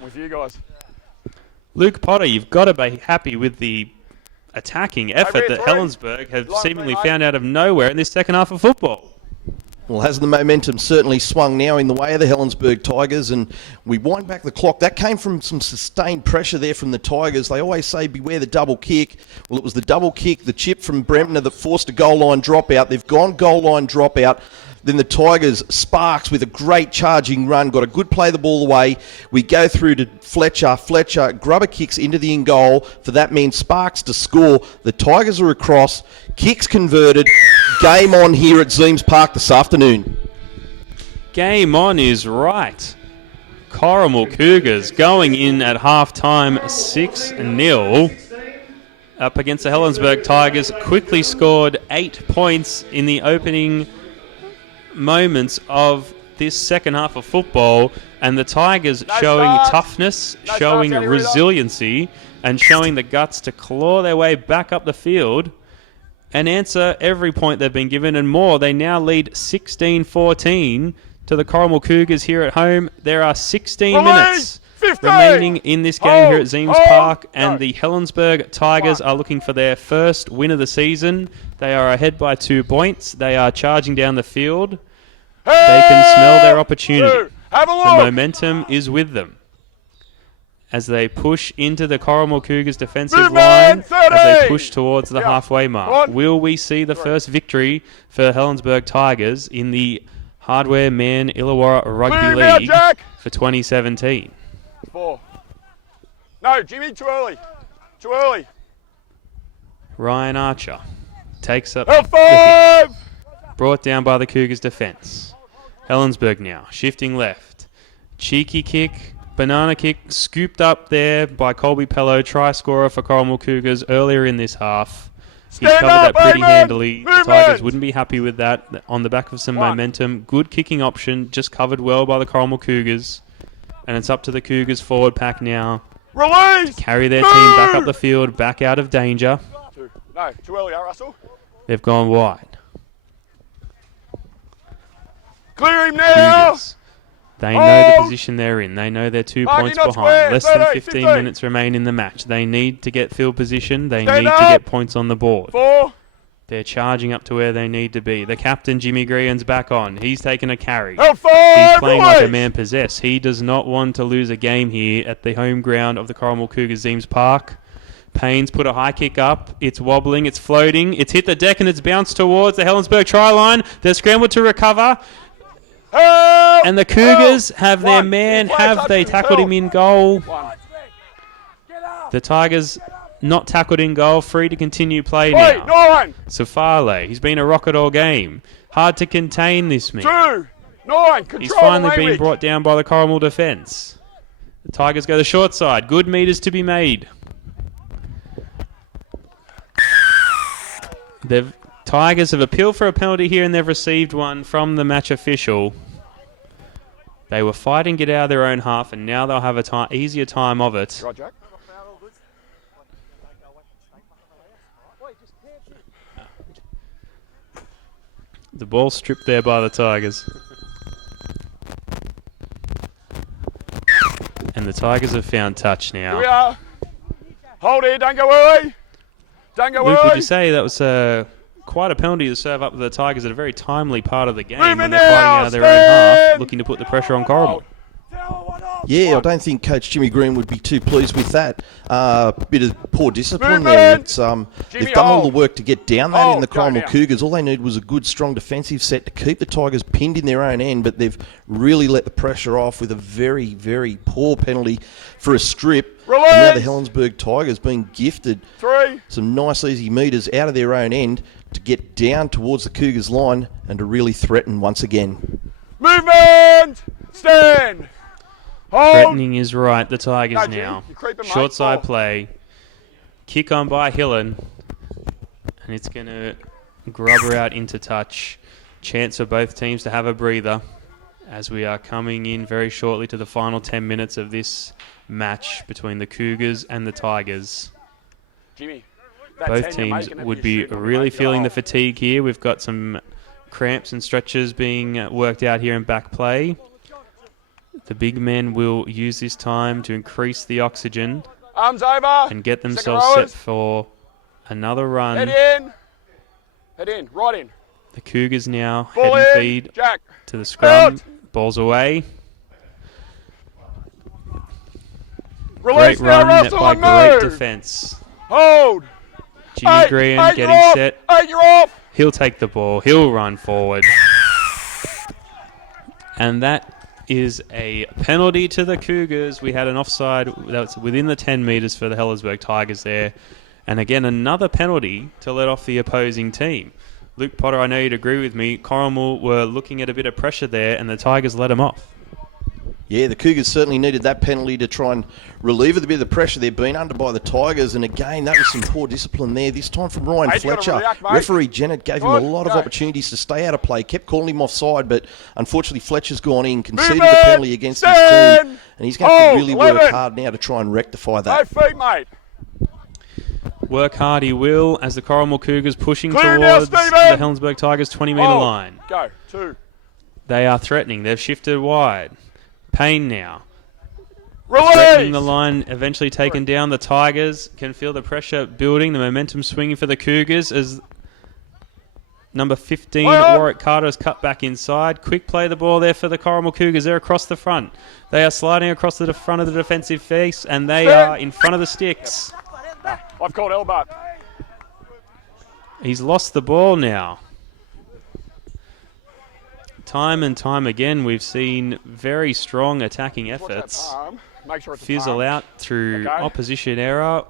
Luke Potter, you've got to be happy with the attacking effort that Helensburgh have seemingly found out of nowhere in this second half of football. Well, has the momentum certainly swung now in the way of the Helensburgh Tigers, and we wind back the clock. That came from some sustained pressure there from the Tigers. They always say beware the double kick. Well, it was the double kick, the chip from Brempner that forced a goal line dropout. They've gone goal line dropout. Then the Tigers, Sparks with a great charging run, got a good play the ball away. We go through to Fletcher. Fletcher, grubber kicks into the in goal. For that means Sparks to score. The Tigers are across. Kicks converted. Game on here at Zeems Park this afternoon. Game on is right. Corrimal Cougars going in at half-time 6-0 up against the Helensburgh Tigers. Quickly scored 8 points in the opening moments of this second half of football, and the Tigers showing toughness, showing resiliency, and showing the guts to claw their way back up the field and answer every point they've been given and more. They now lead 16-14 to the Corrimal Cougars here at home. There are 16 minutes remaining in this game here at Zeems Park, and the Helensburgh Tigers are looking for their first win of the season. They are ahead by 2 points. They are charging down the field. They can smell their opportunity. The momentum is with them as they push into the Corrimal Cougars defensive line, as they push towards the halfway mark. Will we see the first victory for the Helensburgh Tigers in the Hardware Man Illawarra Rugby League for 2017? 4. No, Jimmy, too early. Too early. Ryan Archer takes up the hit. Brought down by the Cougars defence. Helensburgh now shifting left. Cheeky kick, banana kick, scooped up there by Colby Pello, try scorer for Corrimal Cougars earlier in this half. He covered that pretty handily. The Tigers wouldn't be happy with that on the back of some momentum. Good kicking option, just covered well by the Corrimal Cougars. And it's up to the Cougars forward pack now to carry their team back up the field, back out of danger. No, too early, Russell. They've gone wide. Clear him now! Cougars. They know the position they're in. They know they're 2 points behind. Less than 15 minutes remain in the match. They need to get field position. They need to get points on the board. 4. They're charging up to where they need to be. The captain, Jimmy Grian's back on. He's taken a carry. He's playing like a man possessed. He does not want to lose a game here at the home ground of the Corrimal Cougars, Zeems Park. Payne's put a high kick up. It's wobbling. It's floating. It's hit the deck and it's bounced towards the Helensburgh try line. They're scrambled to recover. And the Cougars have their man. Have they tackled him in goal? The Tigers not tackled in goal. Free to continue play now. Safale, he's been a rocket all game. Hard to contain this man. He's finally been brought down by the Corrimal defence. The Tigers go the short side. Good meters to be made. The Tigers have appealed for a penalty here and they've received one from the match official. They were fighting to get out of their own half and now they'll have a easier time of it. The ball stripped there by the Tigers. And the Tigers have found touch now. Here we are. Hold it, don't go early. Don't go Luke, early. would you say that was quite a penalty to serve up to the Tigers at a very timely part of the game when they're fighting out of their own half, looking to put the pressure on Corrimal? Yeah, I don't think Coach Jimmy Green would be too pleased with that. Bit of poor discipline there. It's, they've done all the work to get down that in the Corrimal Cougars. All they need was a good, strong defensive set to keep the Tigers pinned in their own end, but they've really let the pressure off with a very, very poor penalty for a strip. And now the Helensburgh Tigers being gifted some nice, easy meters out of their own end to get down towards the Cougars line and to really threaten once again. Movement! Stand! Hold. Threatening is right, the Tigers now. Short side play. Kick on by Hillen. And it's going to grubber out into touch. Chance for both teams to have a breather as we are coming in very shortly to the final 10 minutes of this match between the Cougars and the Tigers. Jimmy. that Both 10 you're teams making, that'd would be be a shoot, really mate. feeling the Oh. fatigue here. We've got some cramps and stretches being worked out here in back play. The big men will use this time to increase the oxygen Arms over. and get Second themselves set rowers. for another run. Head in. Head in. Right in. The Cougars now Ball head and in. feed Jack. to the scrum. Ball's away. Release Great now, run Russell, by and great move. defence. Hold. Jimmy Graham Eight, getting you're off. set. 8, you're off. He'll take the ball. He'll run forward. And that is a penalty to the Cougars. We had an offside that's within the 10 metres for the Helensburgh Tigers there. And again, another penalty to let off the opposing team. Luke Potter, I know you'd agree with me. Corrimal were looking at a bit of pressure there, and the Tigers let them off. Yeah, the Cougars certainly needed that penalty to try and relieve a bit of the pressure they've been under by the Tigers. And again, that was some poor discipline there. This time from Ryan Mate, you gotta Fletcher. react, mate. Referee Jennett gave him a Good, lot of go. opportunities to stay out of play. Kept calling him offside, but unfortunately Fletcher's gone in, conceded Movement, the penalty against his stand, team. And he's going to have to hold, really work 11. hard now to try and rectify No that. feet, mate. Work hard he will as the Corrimal Cougars pushing Clear now, towards the Stephen. Helensburgh Tigers 20-metre Hold. line. Go. 2. They are threatening. They've shifted wide. Payne now. Release. Threatening the line, eventually taken down. The Tigers can feel the pressure building, the momentum swinging for the Cougars as number 15, Well. Warwick Carter, is cut back inside. Quick play the ball there for the Corrimal Cougars. They're across the front. They are sliding across the front of the defensive face, and they Stand. are in front of the sticks. I've called Elbert. He's lost the ball now. Time and time again, we've seen very strong attacking Watch that efforts palm. Make sure it's a fizzle palm. out through Okay. opposition error.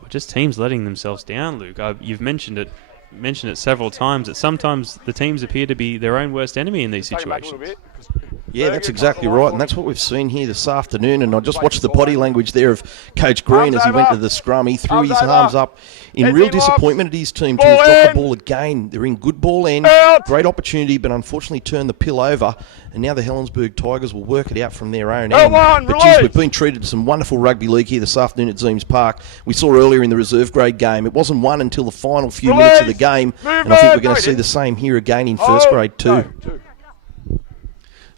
Or just teams letting themselves down, Luke. You've mentioned it several times that sometimes the teams appear to be their own worst enemy in these Take it back a little situations. bit, 'cause Yeah, that's Bergen exactly got the line right, for and that's me. what we've seen here this afternoon. And I just watched the body language there of Coach Green Arms as he went to over. the scrum. He threw Arms his over. arms up in Heads real in, Locks. disappointment at his team to Ball have dropped the in. ball again. They're in good ball end, Out. great opportunity, but unfortunately turned the pill over. And now the Helensburgh Tigers will work it out from their own end. L1, But geez, release. we've been treated to some wonderful rugby league here this afternoon at Zeems Park. We saw earlier in the reserve grade game, it wasn't won until the final few minutes of the Release. game. And I think Movement. we're going to see the same here again in first Hold. grade too. Go. 2.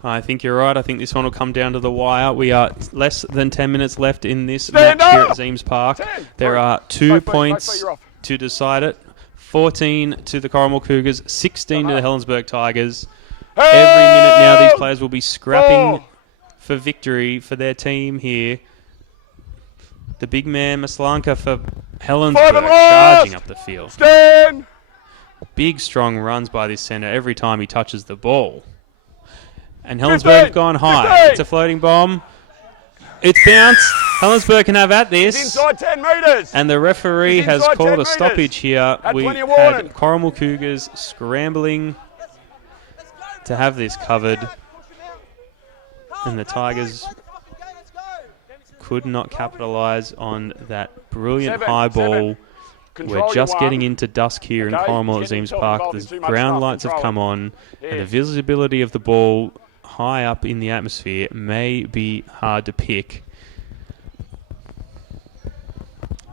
I think you're right. I think this one will come down to the wire. We are less than 10 minutes left in this Stand match here up. at Zeems Park. 10. There Three. are 2 Both feet, points both feet, you're off. to decide it. 14 to the Corrimal Cougars, 16 to the Helensburgh Tigers. Every minute now these players will be scrapping Ball. for victory for their team here. The big man Maslanka for Helensburgh 5 and last. charging up the field. Stand. Big strong runs by this centre every time he touches the ball. And 15, Helensburgh have gone high. 15. It's a floating bomb. It's bounced. Helensburgh can have at He's this. inside 10 metres. And the referee He's has inside called 10 a metres. stoppage here. Had We plenty of had warning. Corrimal Cougars scrambling to have this covered. And the Tigers could not capitalise on that brilliant 7, high 7. ball. Control We're your just one. getting into dusk here in Okay, Corrimal he's at getting Zeems himself Park. involved in The too much ground stuff. lights have Control come it. on, and the Yeah. visibility of the ball high up in the atmosphere may be hard to pick.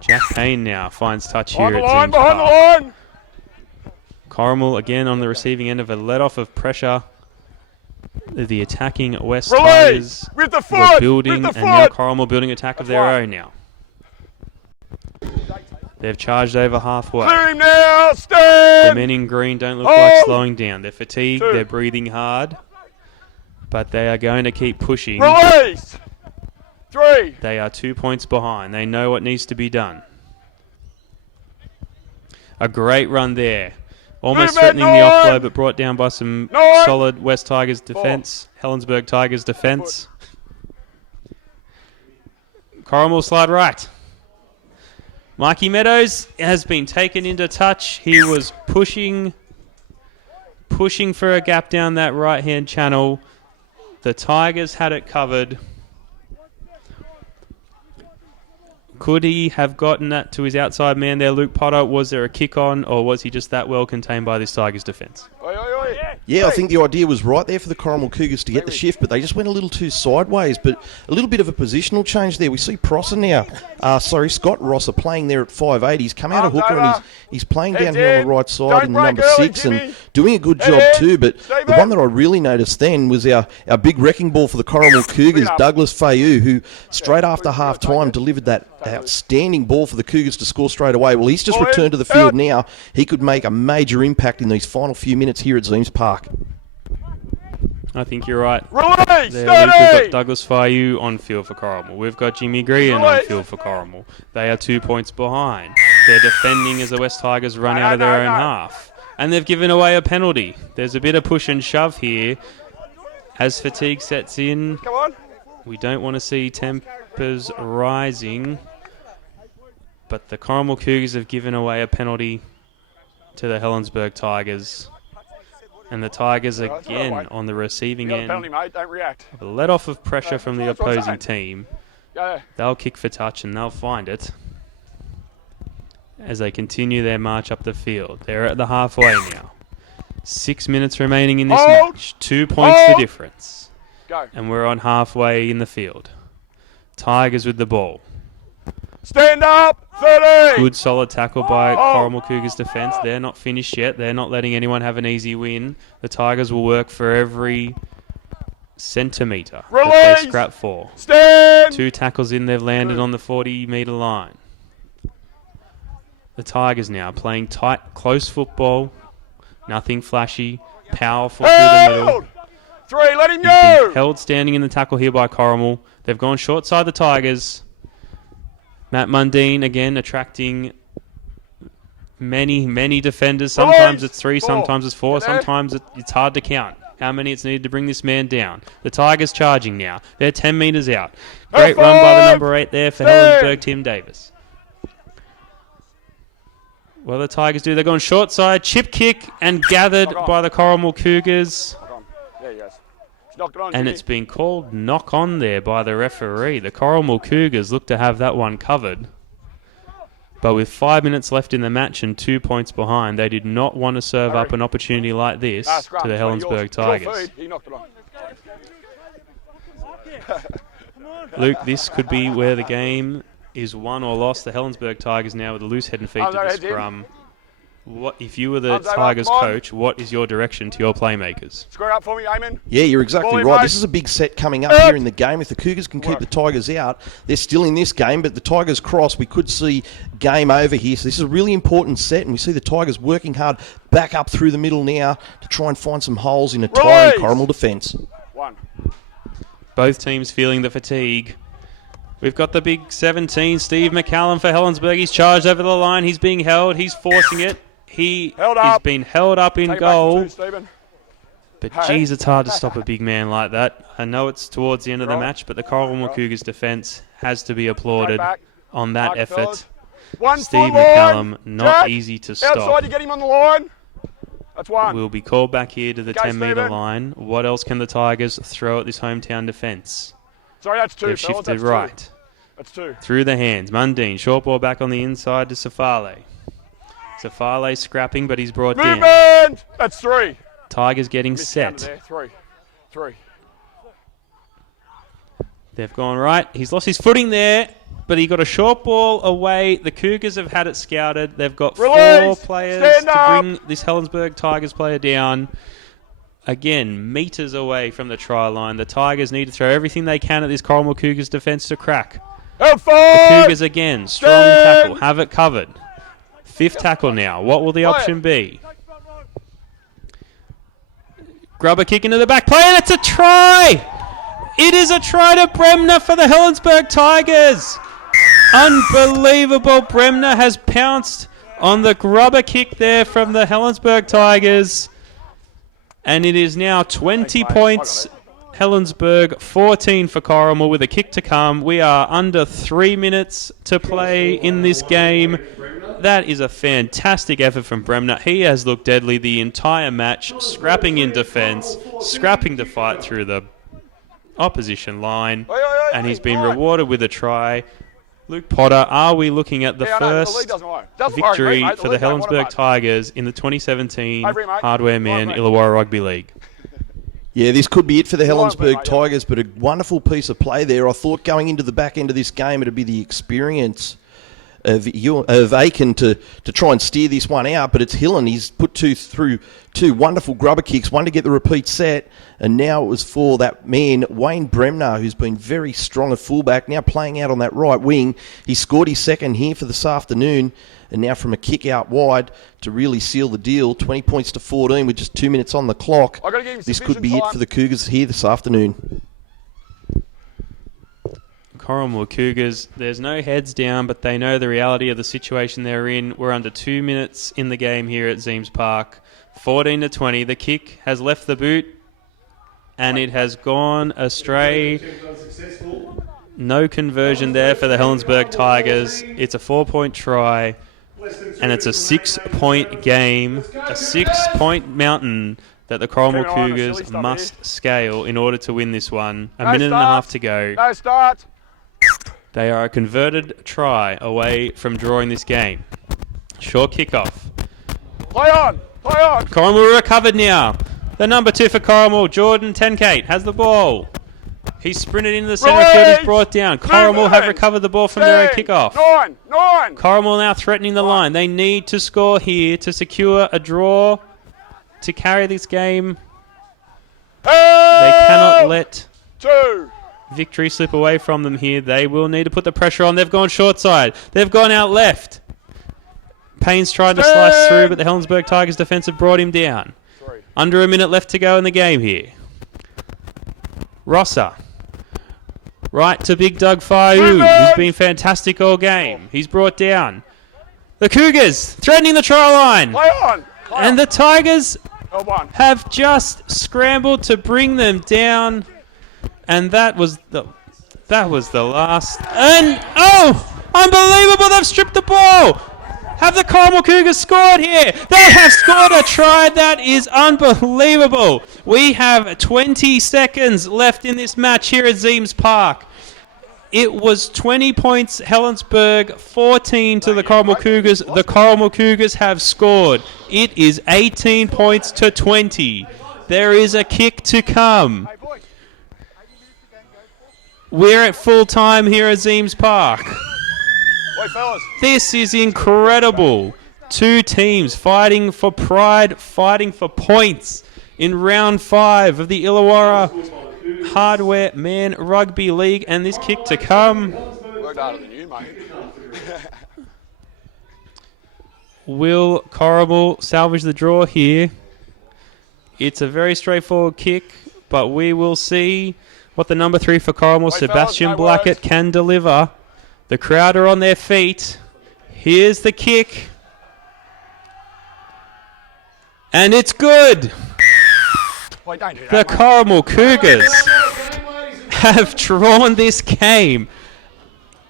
Jack Payne now finds touch here Behind the at line, Zeems behind the Park. line. Corrimal again on the receiving end of a let-off of pressure. The attacking West Release! Tigers With the were foot! building, With the and now foot! Corrimal building attack of That's their right. own now. They've charged over halfway. Clear him now. The Stand. men in green don't look Hold. like slowing down. They're fatigued, 2. they're breathing hard, but they are going to keep pushing. Release. 3. They are 2 points behind. They know what needs to be done. A great run there. Almost Movement, threatening the 9. offload, but brought down by some 9. solid West Tigers defence. Helensburgh Tigers defence. Corrimal slide right. Mikey Meadows has been taken into touch. He was pushing for a gap down that right-hand channel. The Tigers had it covered. Could he have gotten that to his outside man there, Luke Potter? Was there a kick on, or was he just that well contained by this Tigers defence? Oi, oi, oi. Yeah, I think the idea was right there for the Corrimal Cougars to get the shift, but they just went a little too sideways. But a little bit of a positional change there. We see Prosser now. Scott Rosser playing there at 5'8". He's come out of hooker and he's playing down here on the right side in the number 6 and doing a good job too. But the one that I really noticed then was our big wrecking ball for the Corrimal Cougars, Douglas Fayou, who straight after half time delivered that outstanding ball for the Cougars to score straight away. Well, he's just returned to the field now. He could make a major impact in these final few minutes here at Zeems Park. I think you're right. Release! There, Luke, we've got Douglas Fayou on field for Corrimal. We've got Jimmy Grean on field for Corrimal. They are 2 points behind. They're defending as the West Tigers run out of their own half. And they've given away a penalty. There's a bit of push and shove here. As fatigue sets in, Come on. we don't want to see tempers rising. But the Corrimal Cougars have given away a penalty to the Helensburgh Tigers. And the Tigers again on the receiving end. Penalty, mate. Don't react. A let off of pressure from the that's what I'm opposing saying. team. Yeah. They'll kick for touch and they'll find it as they continue their march up the field. They're at the halfway now. 6 minutes remaining in this match. 2 points the difference. Go. And we're on halfway in the field. Tigers with the ball. Stand up. 30. Good solid tackle by Corrimal Cougars defence. They're not finished yet. They're not letting anyone have an easy win. The Tigers will work for every centimetre that they scrap for. Stand. 2 tackles in, they've landed on the 40-metre line. The Tigers now playing tight, close football. Nothing flashy. Powerful through the middle. 3, let him He's been go. held standing in the tackle here by Corrimal. They've gone short side the Tigers. Matt Mundine again attracting many defenders. Sometimes it's 3, sometimes it's 4, sometimes it's hard to count how many it's needed to bring this man down. The Tigers charging now. They're 10 metres out. Great run by the number 8 there for Helensburgh, Tim Davis. Well, the Tigers do. They're going short side, chip kick, and gathered by the Corrimal Cougars. There he goes. Knocked it on, And Jimmy. it's been called knock on there by the referee. The Corrimal Cougars look to have that one covered. But with 5 minutes left in the match and 2 points behind, they did not want to serve up an opportunity like this to the Helensburgh Tigers. He knocked it on. Luke, this could be where the game is won or lost. The Helensburgh Tigers now with a loose head and feet to the scrum. What if you were the Tigers coach, what is your direction to your playmakers? Square up for me, Eamon. Yeah, you're exactly right. This is a big set coming up here in the game. If the Cougars can keep the Tigers out, they're still in this game, but the Tigers cross, we could see game over here. So this is a really important set, and we see the Tigers working hard back up through the middle now to try and find some holes in a tiring Corrimal defence. 1. Both teams feeling the fatigue. We've got the big 17, Steve McCallum for Helensburgh. He's charged over the line. He's being held. He's forcing it. He is being held up in goal. But geez, it's hard to stop a big man like that. I know it's towards the end of the match, but the Corrimal Cougars defence has to be applauded on that effort. Steve McCallum, not easy to stop. Outside to get him on the line. That's 1. We'll be called back here to the 10-metre line. What else can the Tigers throw at this hometown defence? Sorry, that's 2. They've shifted right. That's 2. Through the hands. Mundine, short ball back on the inside to Safale. Safale scrapping, but he's brought down. Movement! That's 3. Tigers getting set. There. 3. They've gone right. He's lost his footing there, but he got a short ball away. The Cougars have had it scouted. They've got 4 players to bring this Helensburgh Tigers player down. Again, metres away from the try line. The Tigers need to throw everything they can at this Corrimal Cougars defence to crack. The Cougars again, strong tackle, have it covered. 5th tackle now. What will the option be? Grubber kick into the back play, and it's a try! It is a try to Bremner for the Helensburgh Tigers. Unbelievable. Bremner has pounced on the grubber kick there from the Helensburgh Tigers. And it is now 20 points Helensburgh, 14 for Corrimal with a kick to come. We are under 3 minutes to play in this game. That is a fantastic effort from Bremner. He has looked deadly the entire match, scrapping in defence, scrapping to fight through the opposition line, and he's been rewarded with a try. Luke Potter, are we looking at the Yeah, I know, the first league doesn't worry. Doesn't worry, victory mate, for the league don't want Helensburgh it, mate. Tigers in the 2017 Hey, mate. Hardware Man Right, mate. Illawarra Rugby League? Yeah, this could be it for the Go on, Helensburgh mate, Tigers, but a wonderful piece of play there. I thought going into the back end of this game, it'd be the experience of Aiken to try and steer this one out, but it's Hillen. He's put through two wonderful grubber kicks, one to get the repeat set, and now it was for that man, Wayne Bremner, who's been very strong at fullback, now playing out on that right wing. He scored his second here for this afternoon, and now from a kick out wide to really seal the deal, 20 points to 14 with just 2 minutes on the clock. I've got to give him This could sufficient be it time. for the Cougars here this afternoon. Corrimal Cougars, there's no heads down, but they know the reality of the situation they're in. We're under 2 minutes in the game here at Zeems Park. 14 to 20. The kick has left the boot, and it has gone astray. No conversion there for the Helensburgh Tigers. It's a 4-point try, and it's a 6-point game, a 6-point mountain that the Corrimal Keep an eye on the silly Cougars stuff must scale in order to win this one. A No minute and a start. half to go. No start. They are a converted try away from drawing this game. Short kickoff. Play on. Play on. Corrimal recovered now. The number 2 for Corrimal, Jordan Tenkate, has the ball. He's sprinted into the centre field. He's brought down. Corrimal have recovered the ball from their own kickoff. 9. Corrimal now threatening the line. They need to score here to secure a draw to carry this game. They cannot let 2. victory slip away from them here. They will need to put the pressure on. They've gone short side. They've gone out left. Payne's tried to slice through, but the Helensburgh Tigers defence have brought him down. 3. Under a minute left to go in the game here. Rosser. Right to Big Doug Fayou, who's been fantastic all game. He's brought down. The Cougars threatening the try line. Play on. Play And on. the Tigers L1. have just scrambled to bring them down. And that was the last. And, oh, unbelievable, they've stripped the ball. Have the Corrimal Cougars scored here? They have scored a try. That is unbelievable. We have 20 seconds left in this match here at Zeems Park. It was 20 points, Helensburgh, 14 to the Corrimal Cougars. The Corrimal Cougars have scored. It is 18 points to 20. There is a kick to come. We're at full time here at Zeems Park. Wait, fellas. This is incredible. Two teams fighting for pride, fighting for points in round 5 of the Illawarra Hardware Man Rugby League, and this kick to come. Worked harder than you, mate. Will Corrimal salvage the draw here? It's a very straightforward kick, but we will see what the number 3 for Corrimal, Wait, Sebastian fellas, no Blackett, words. can deliver. The crowd are on their feet. Here's the kick. And it's good. Wait, don't do The that, mate. Corrimal Cougars have drawn this game.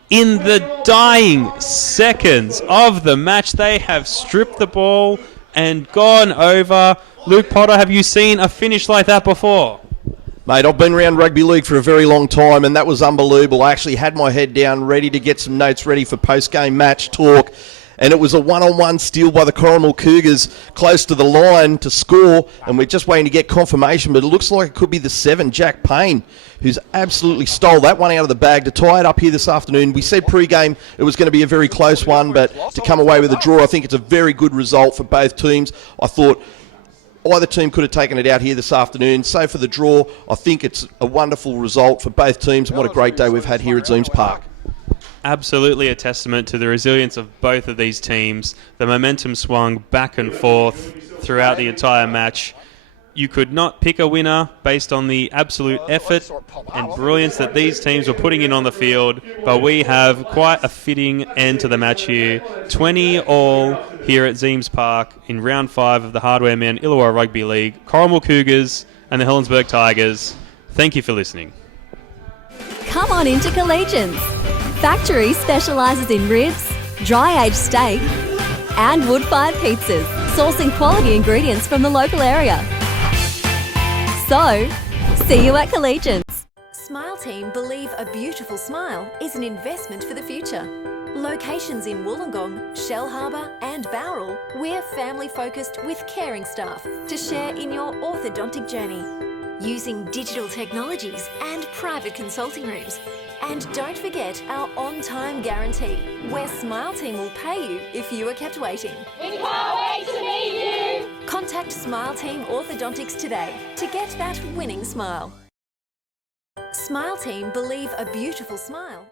In the dying seconds of the match, they have stripped the ball and gone over. Luke Potter, have you seen a finish like that before? Mate, I've been around rugby league for a very long time, and that was unbelievable. I actually had my head down, ready to get some notes ready for post-game match talk, and it was a one-on-one steal by the Corrimal Cougars close to the line to score, and we're just waiting to get confirmation, but it looks like it could be the 7, Jack Payne, who's absolutely stole that one out of the bag to tie it up here this afternoon. We said pre-game it was going to be a very close one, but to come away with a draw, I think it's a very good result for both teams. I thought either team could have taken it out here this afternoon. So for the draw, I think it's a wonderful result for both teams, and what a great day we've had here at Zeems Park. Absolutely a testament to the resilience of both of these teams. The momentum swung back and forth throughout the entire match. You could not pick a winner based on the absolute effort and brilliance that these teams were putting in on the field, but we have quite a fitting end to the match here. 20 all here at Zeems Park in round 5 of the Hardware Men Illawarra Rugby League. Corrimal Cougars and the Helensburgh Tigers. Thank you for listening. Come on into Collegians. Factory specialises in ribs, dry-aged steak and wood-fired pizzas, sourcing quality ingredients from the local area. So, see you at Collegians. Smile Team believe a beautiful smile is an investment for the future. Locations in Wollongong, Shellharbour and Bowral, we're family focused with caring staff to share in your orthodontic journey. Using digital technologies and private consulting rooms. And don't forget our on-time guarantee, where Smile Team will pay you if you are kept waiting. We can't wait to meet you. Contact Smile Team Orthodontics today to get that winning smile. Smile Team believe a beautiful smile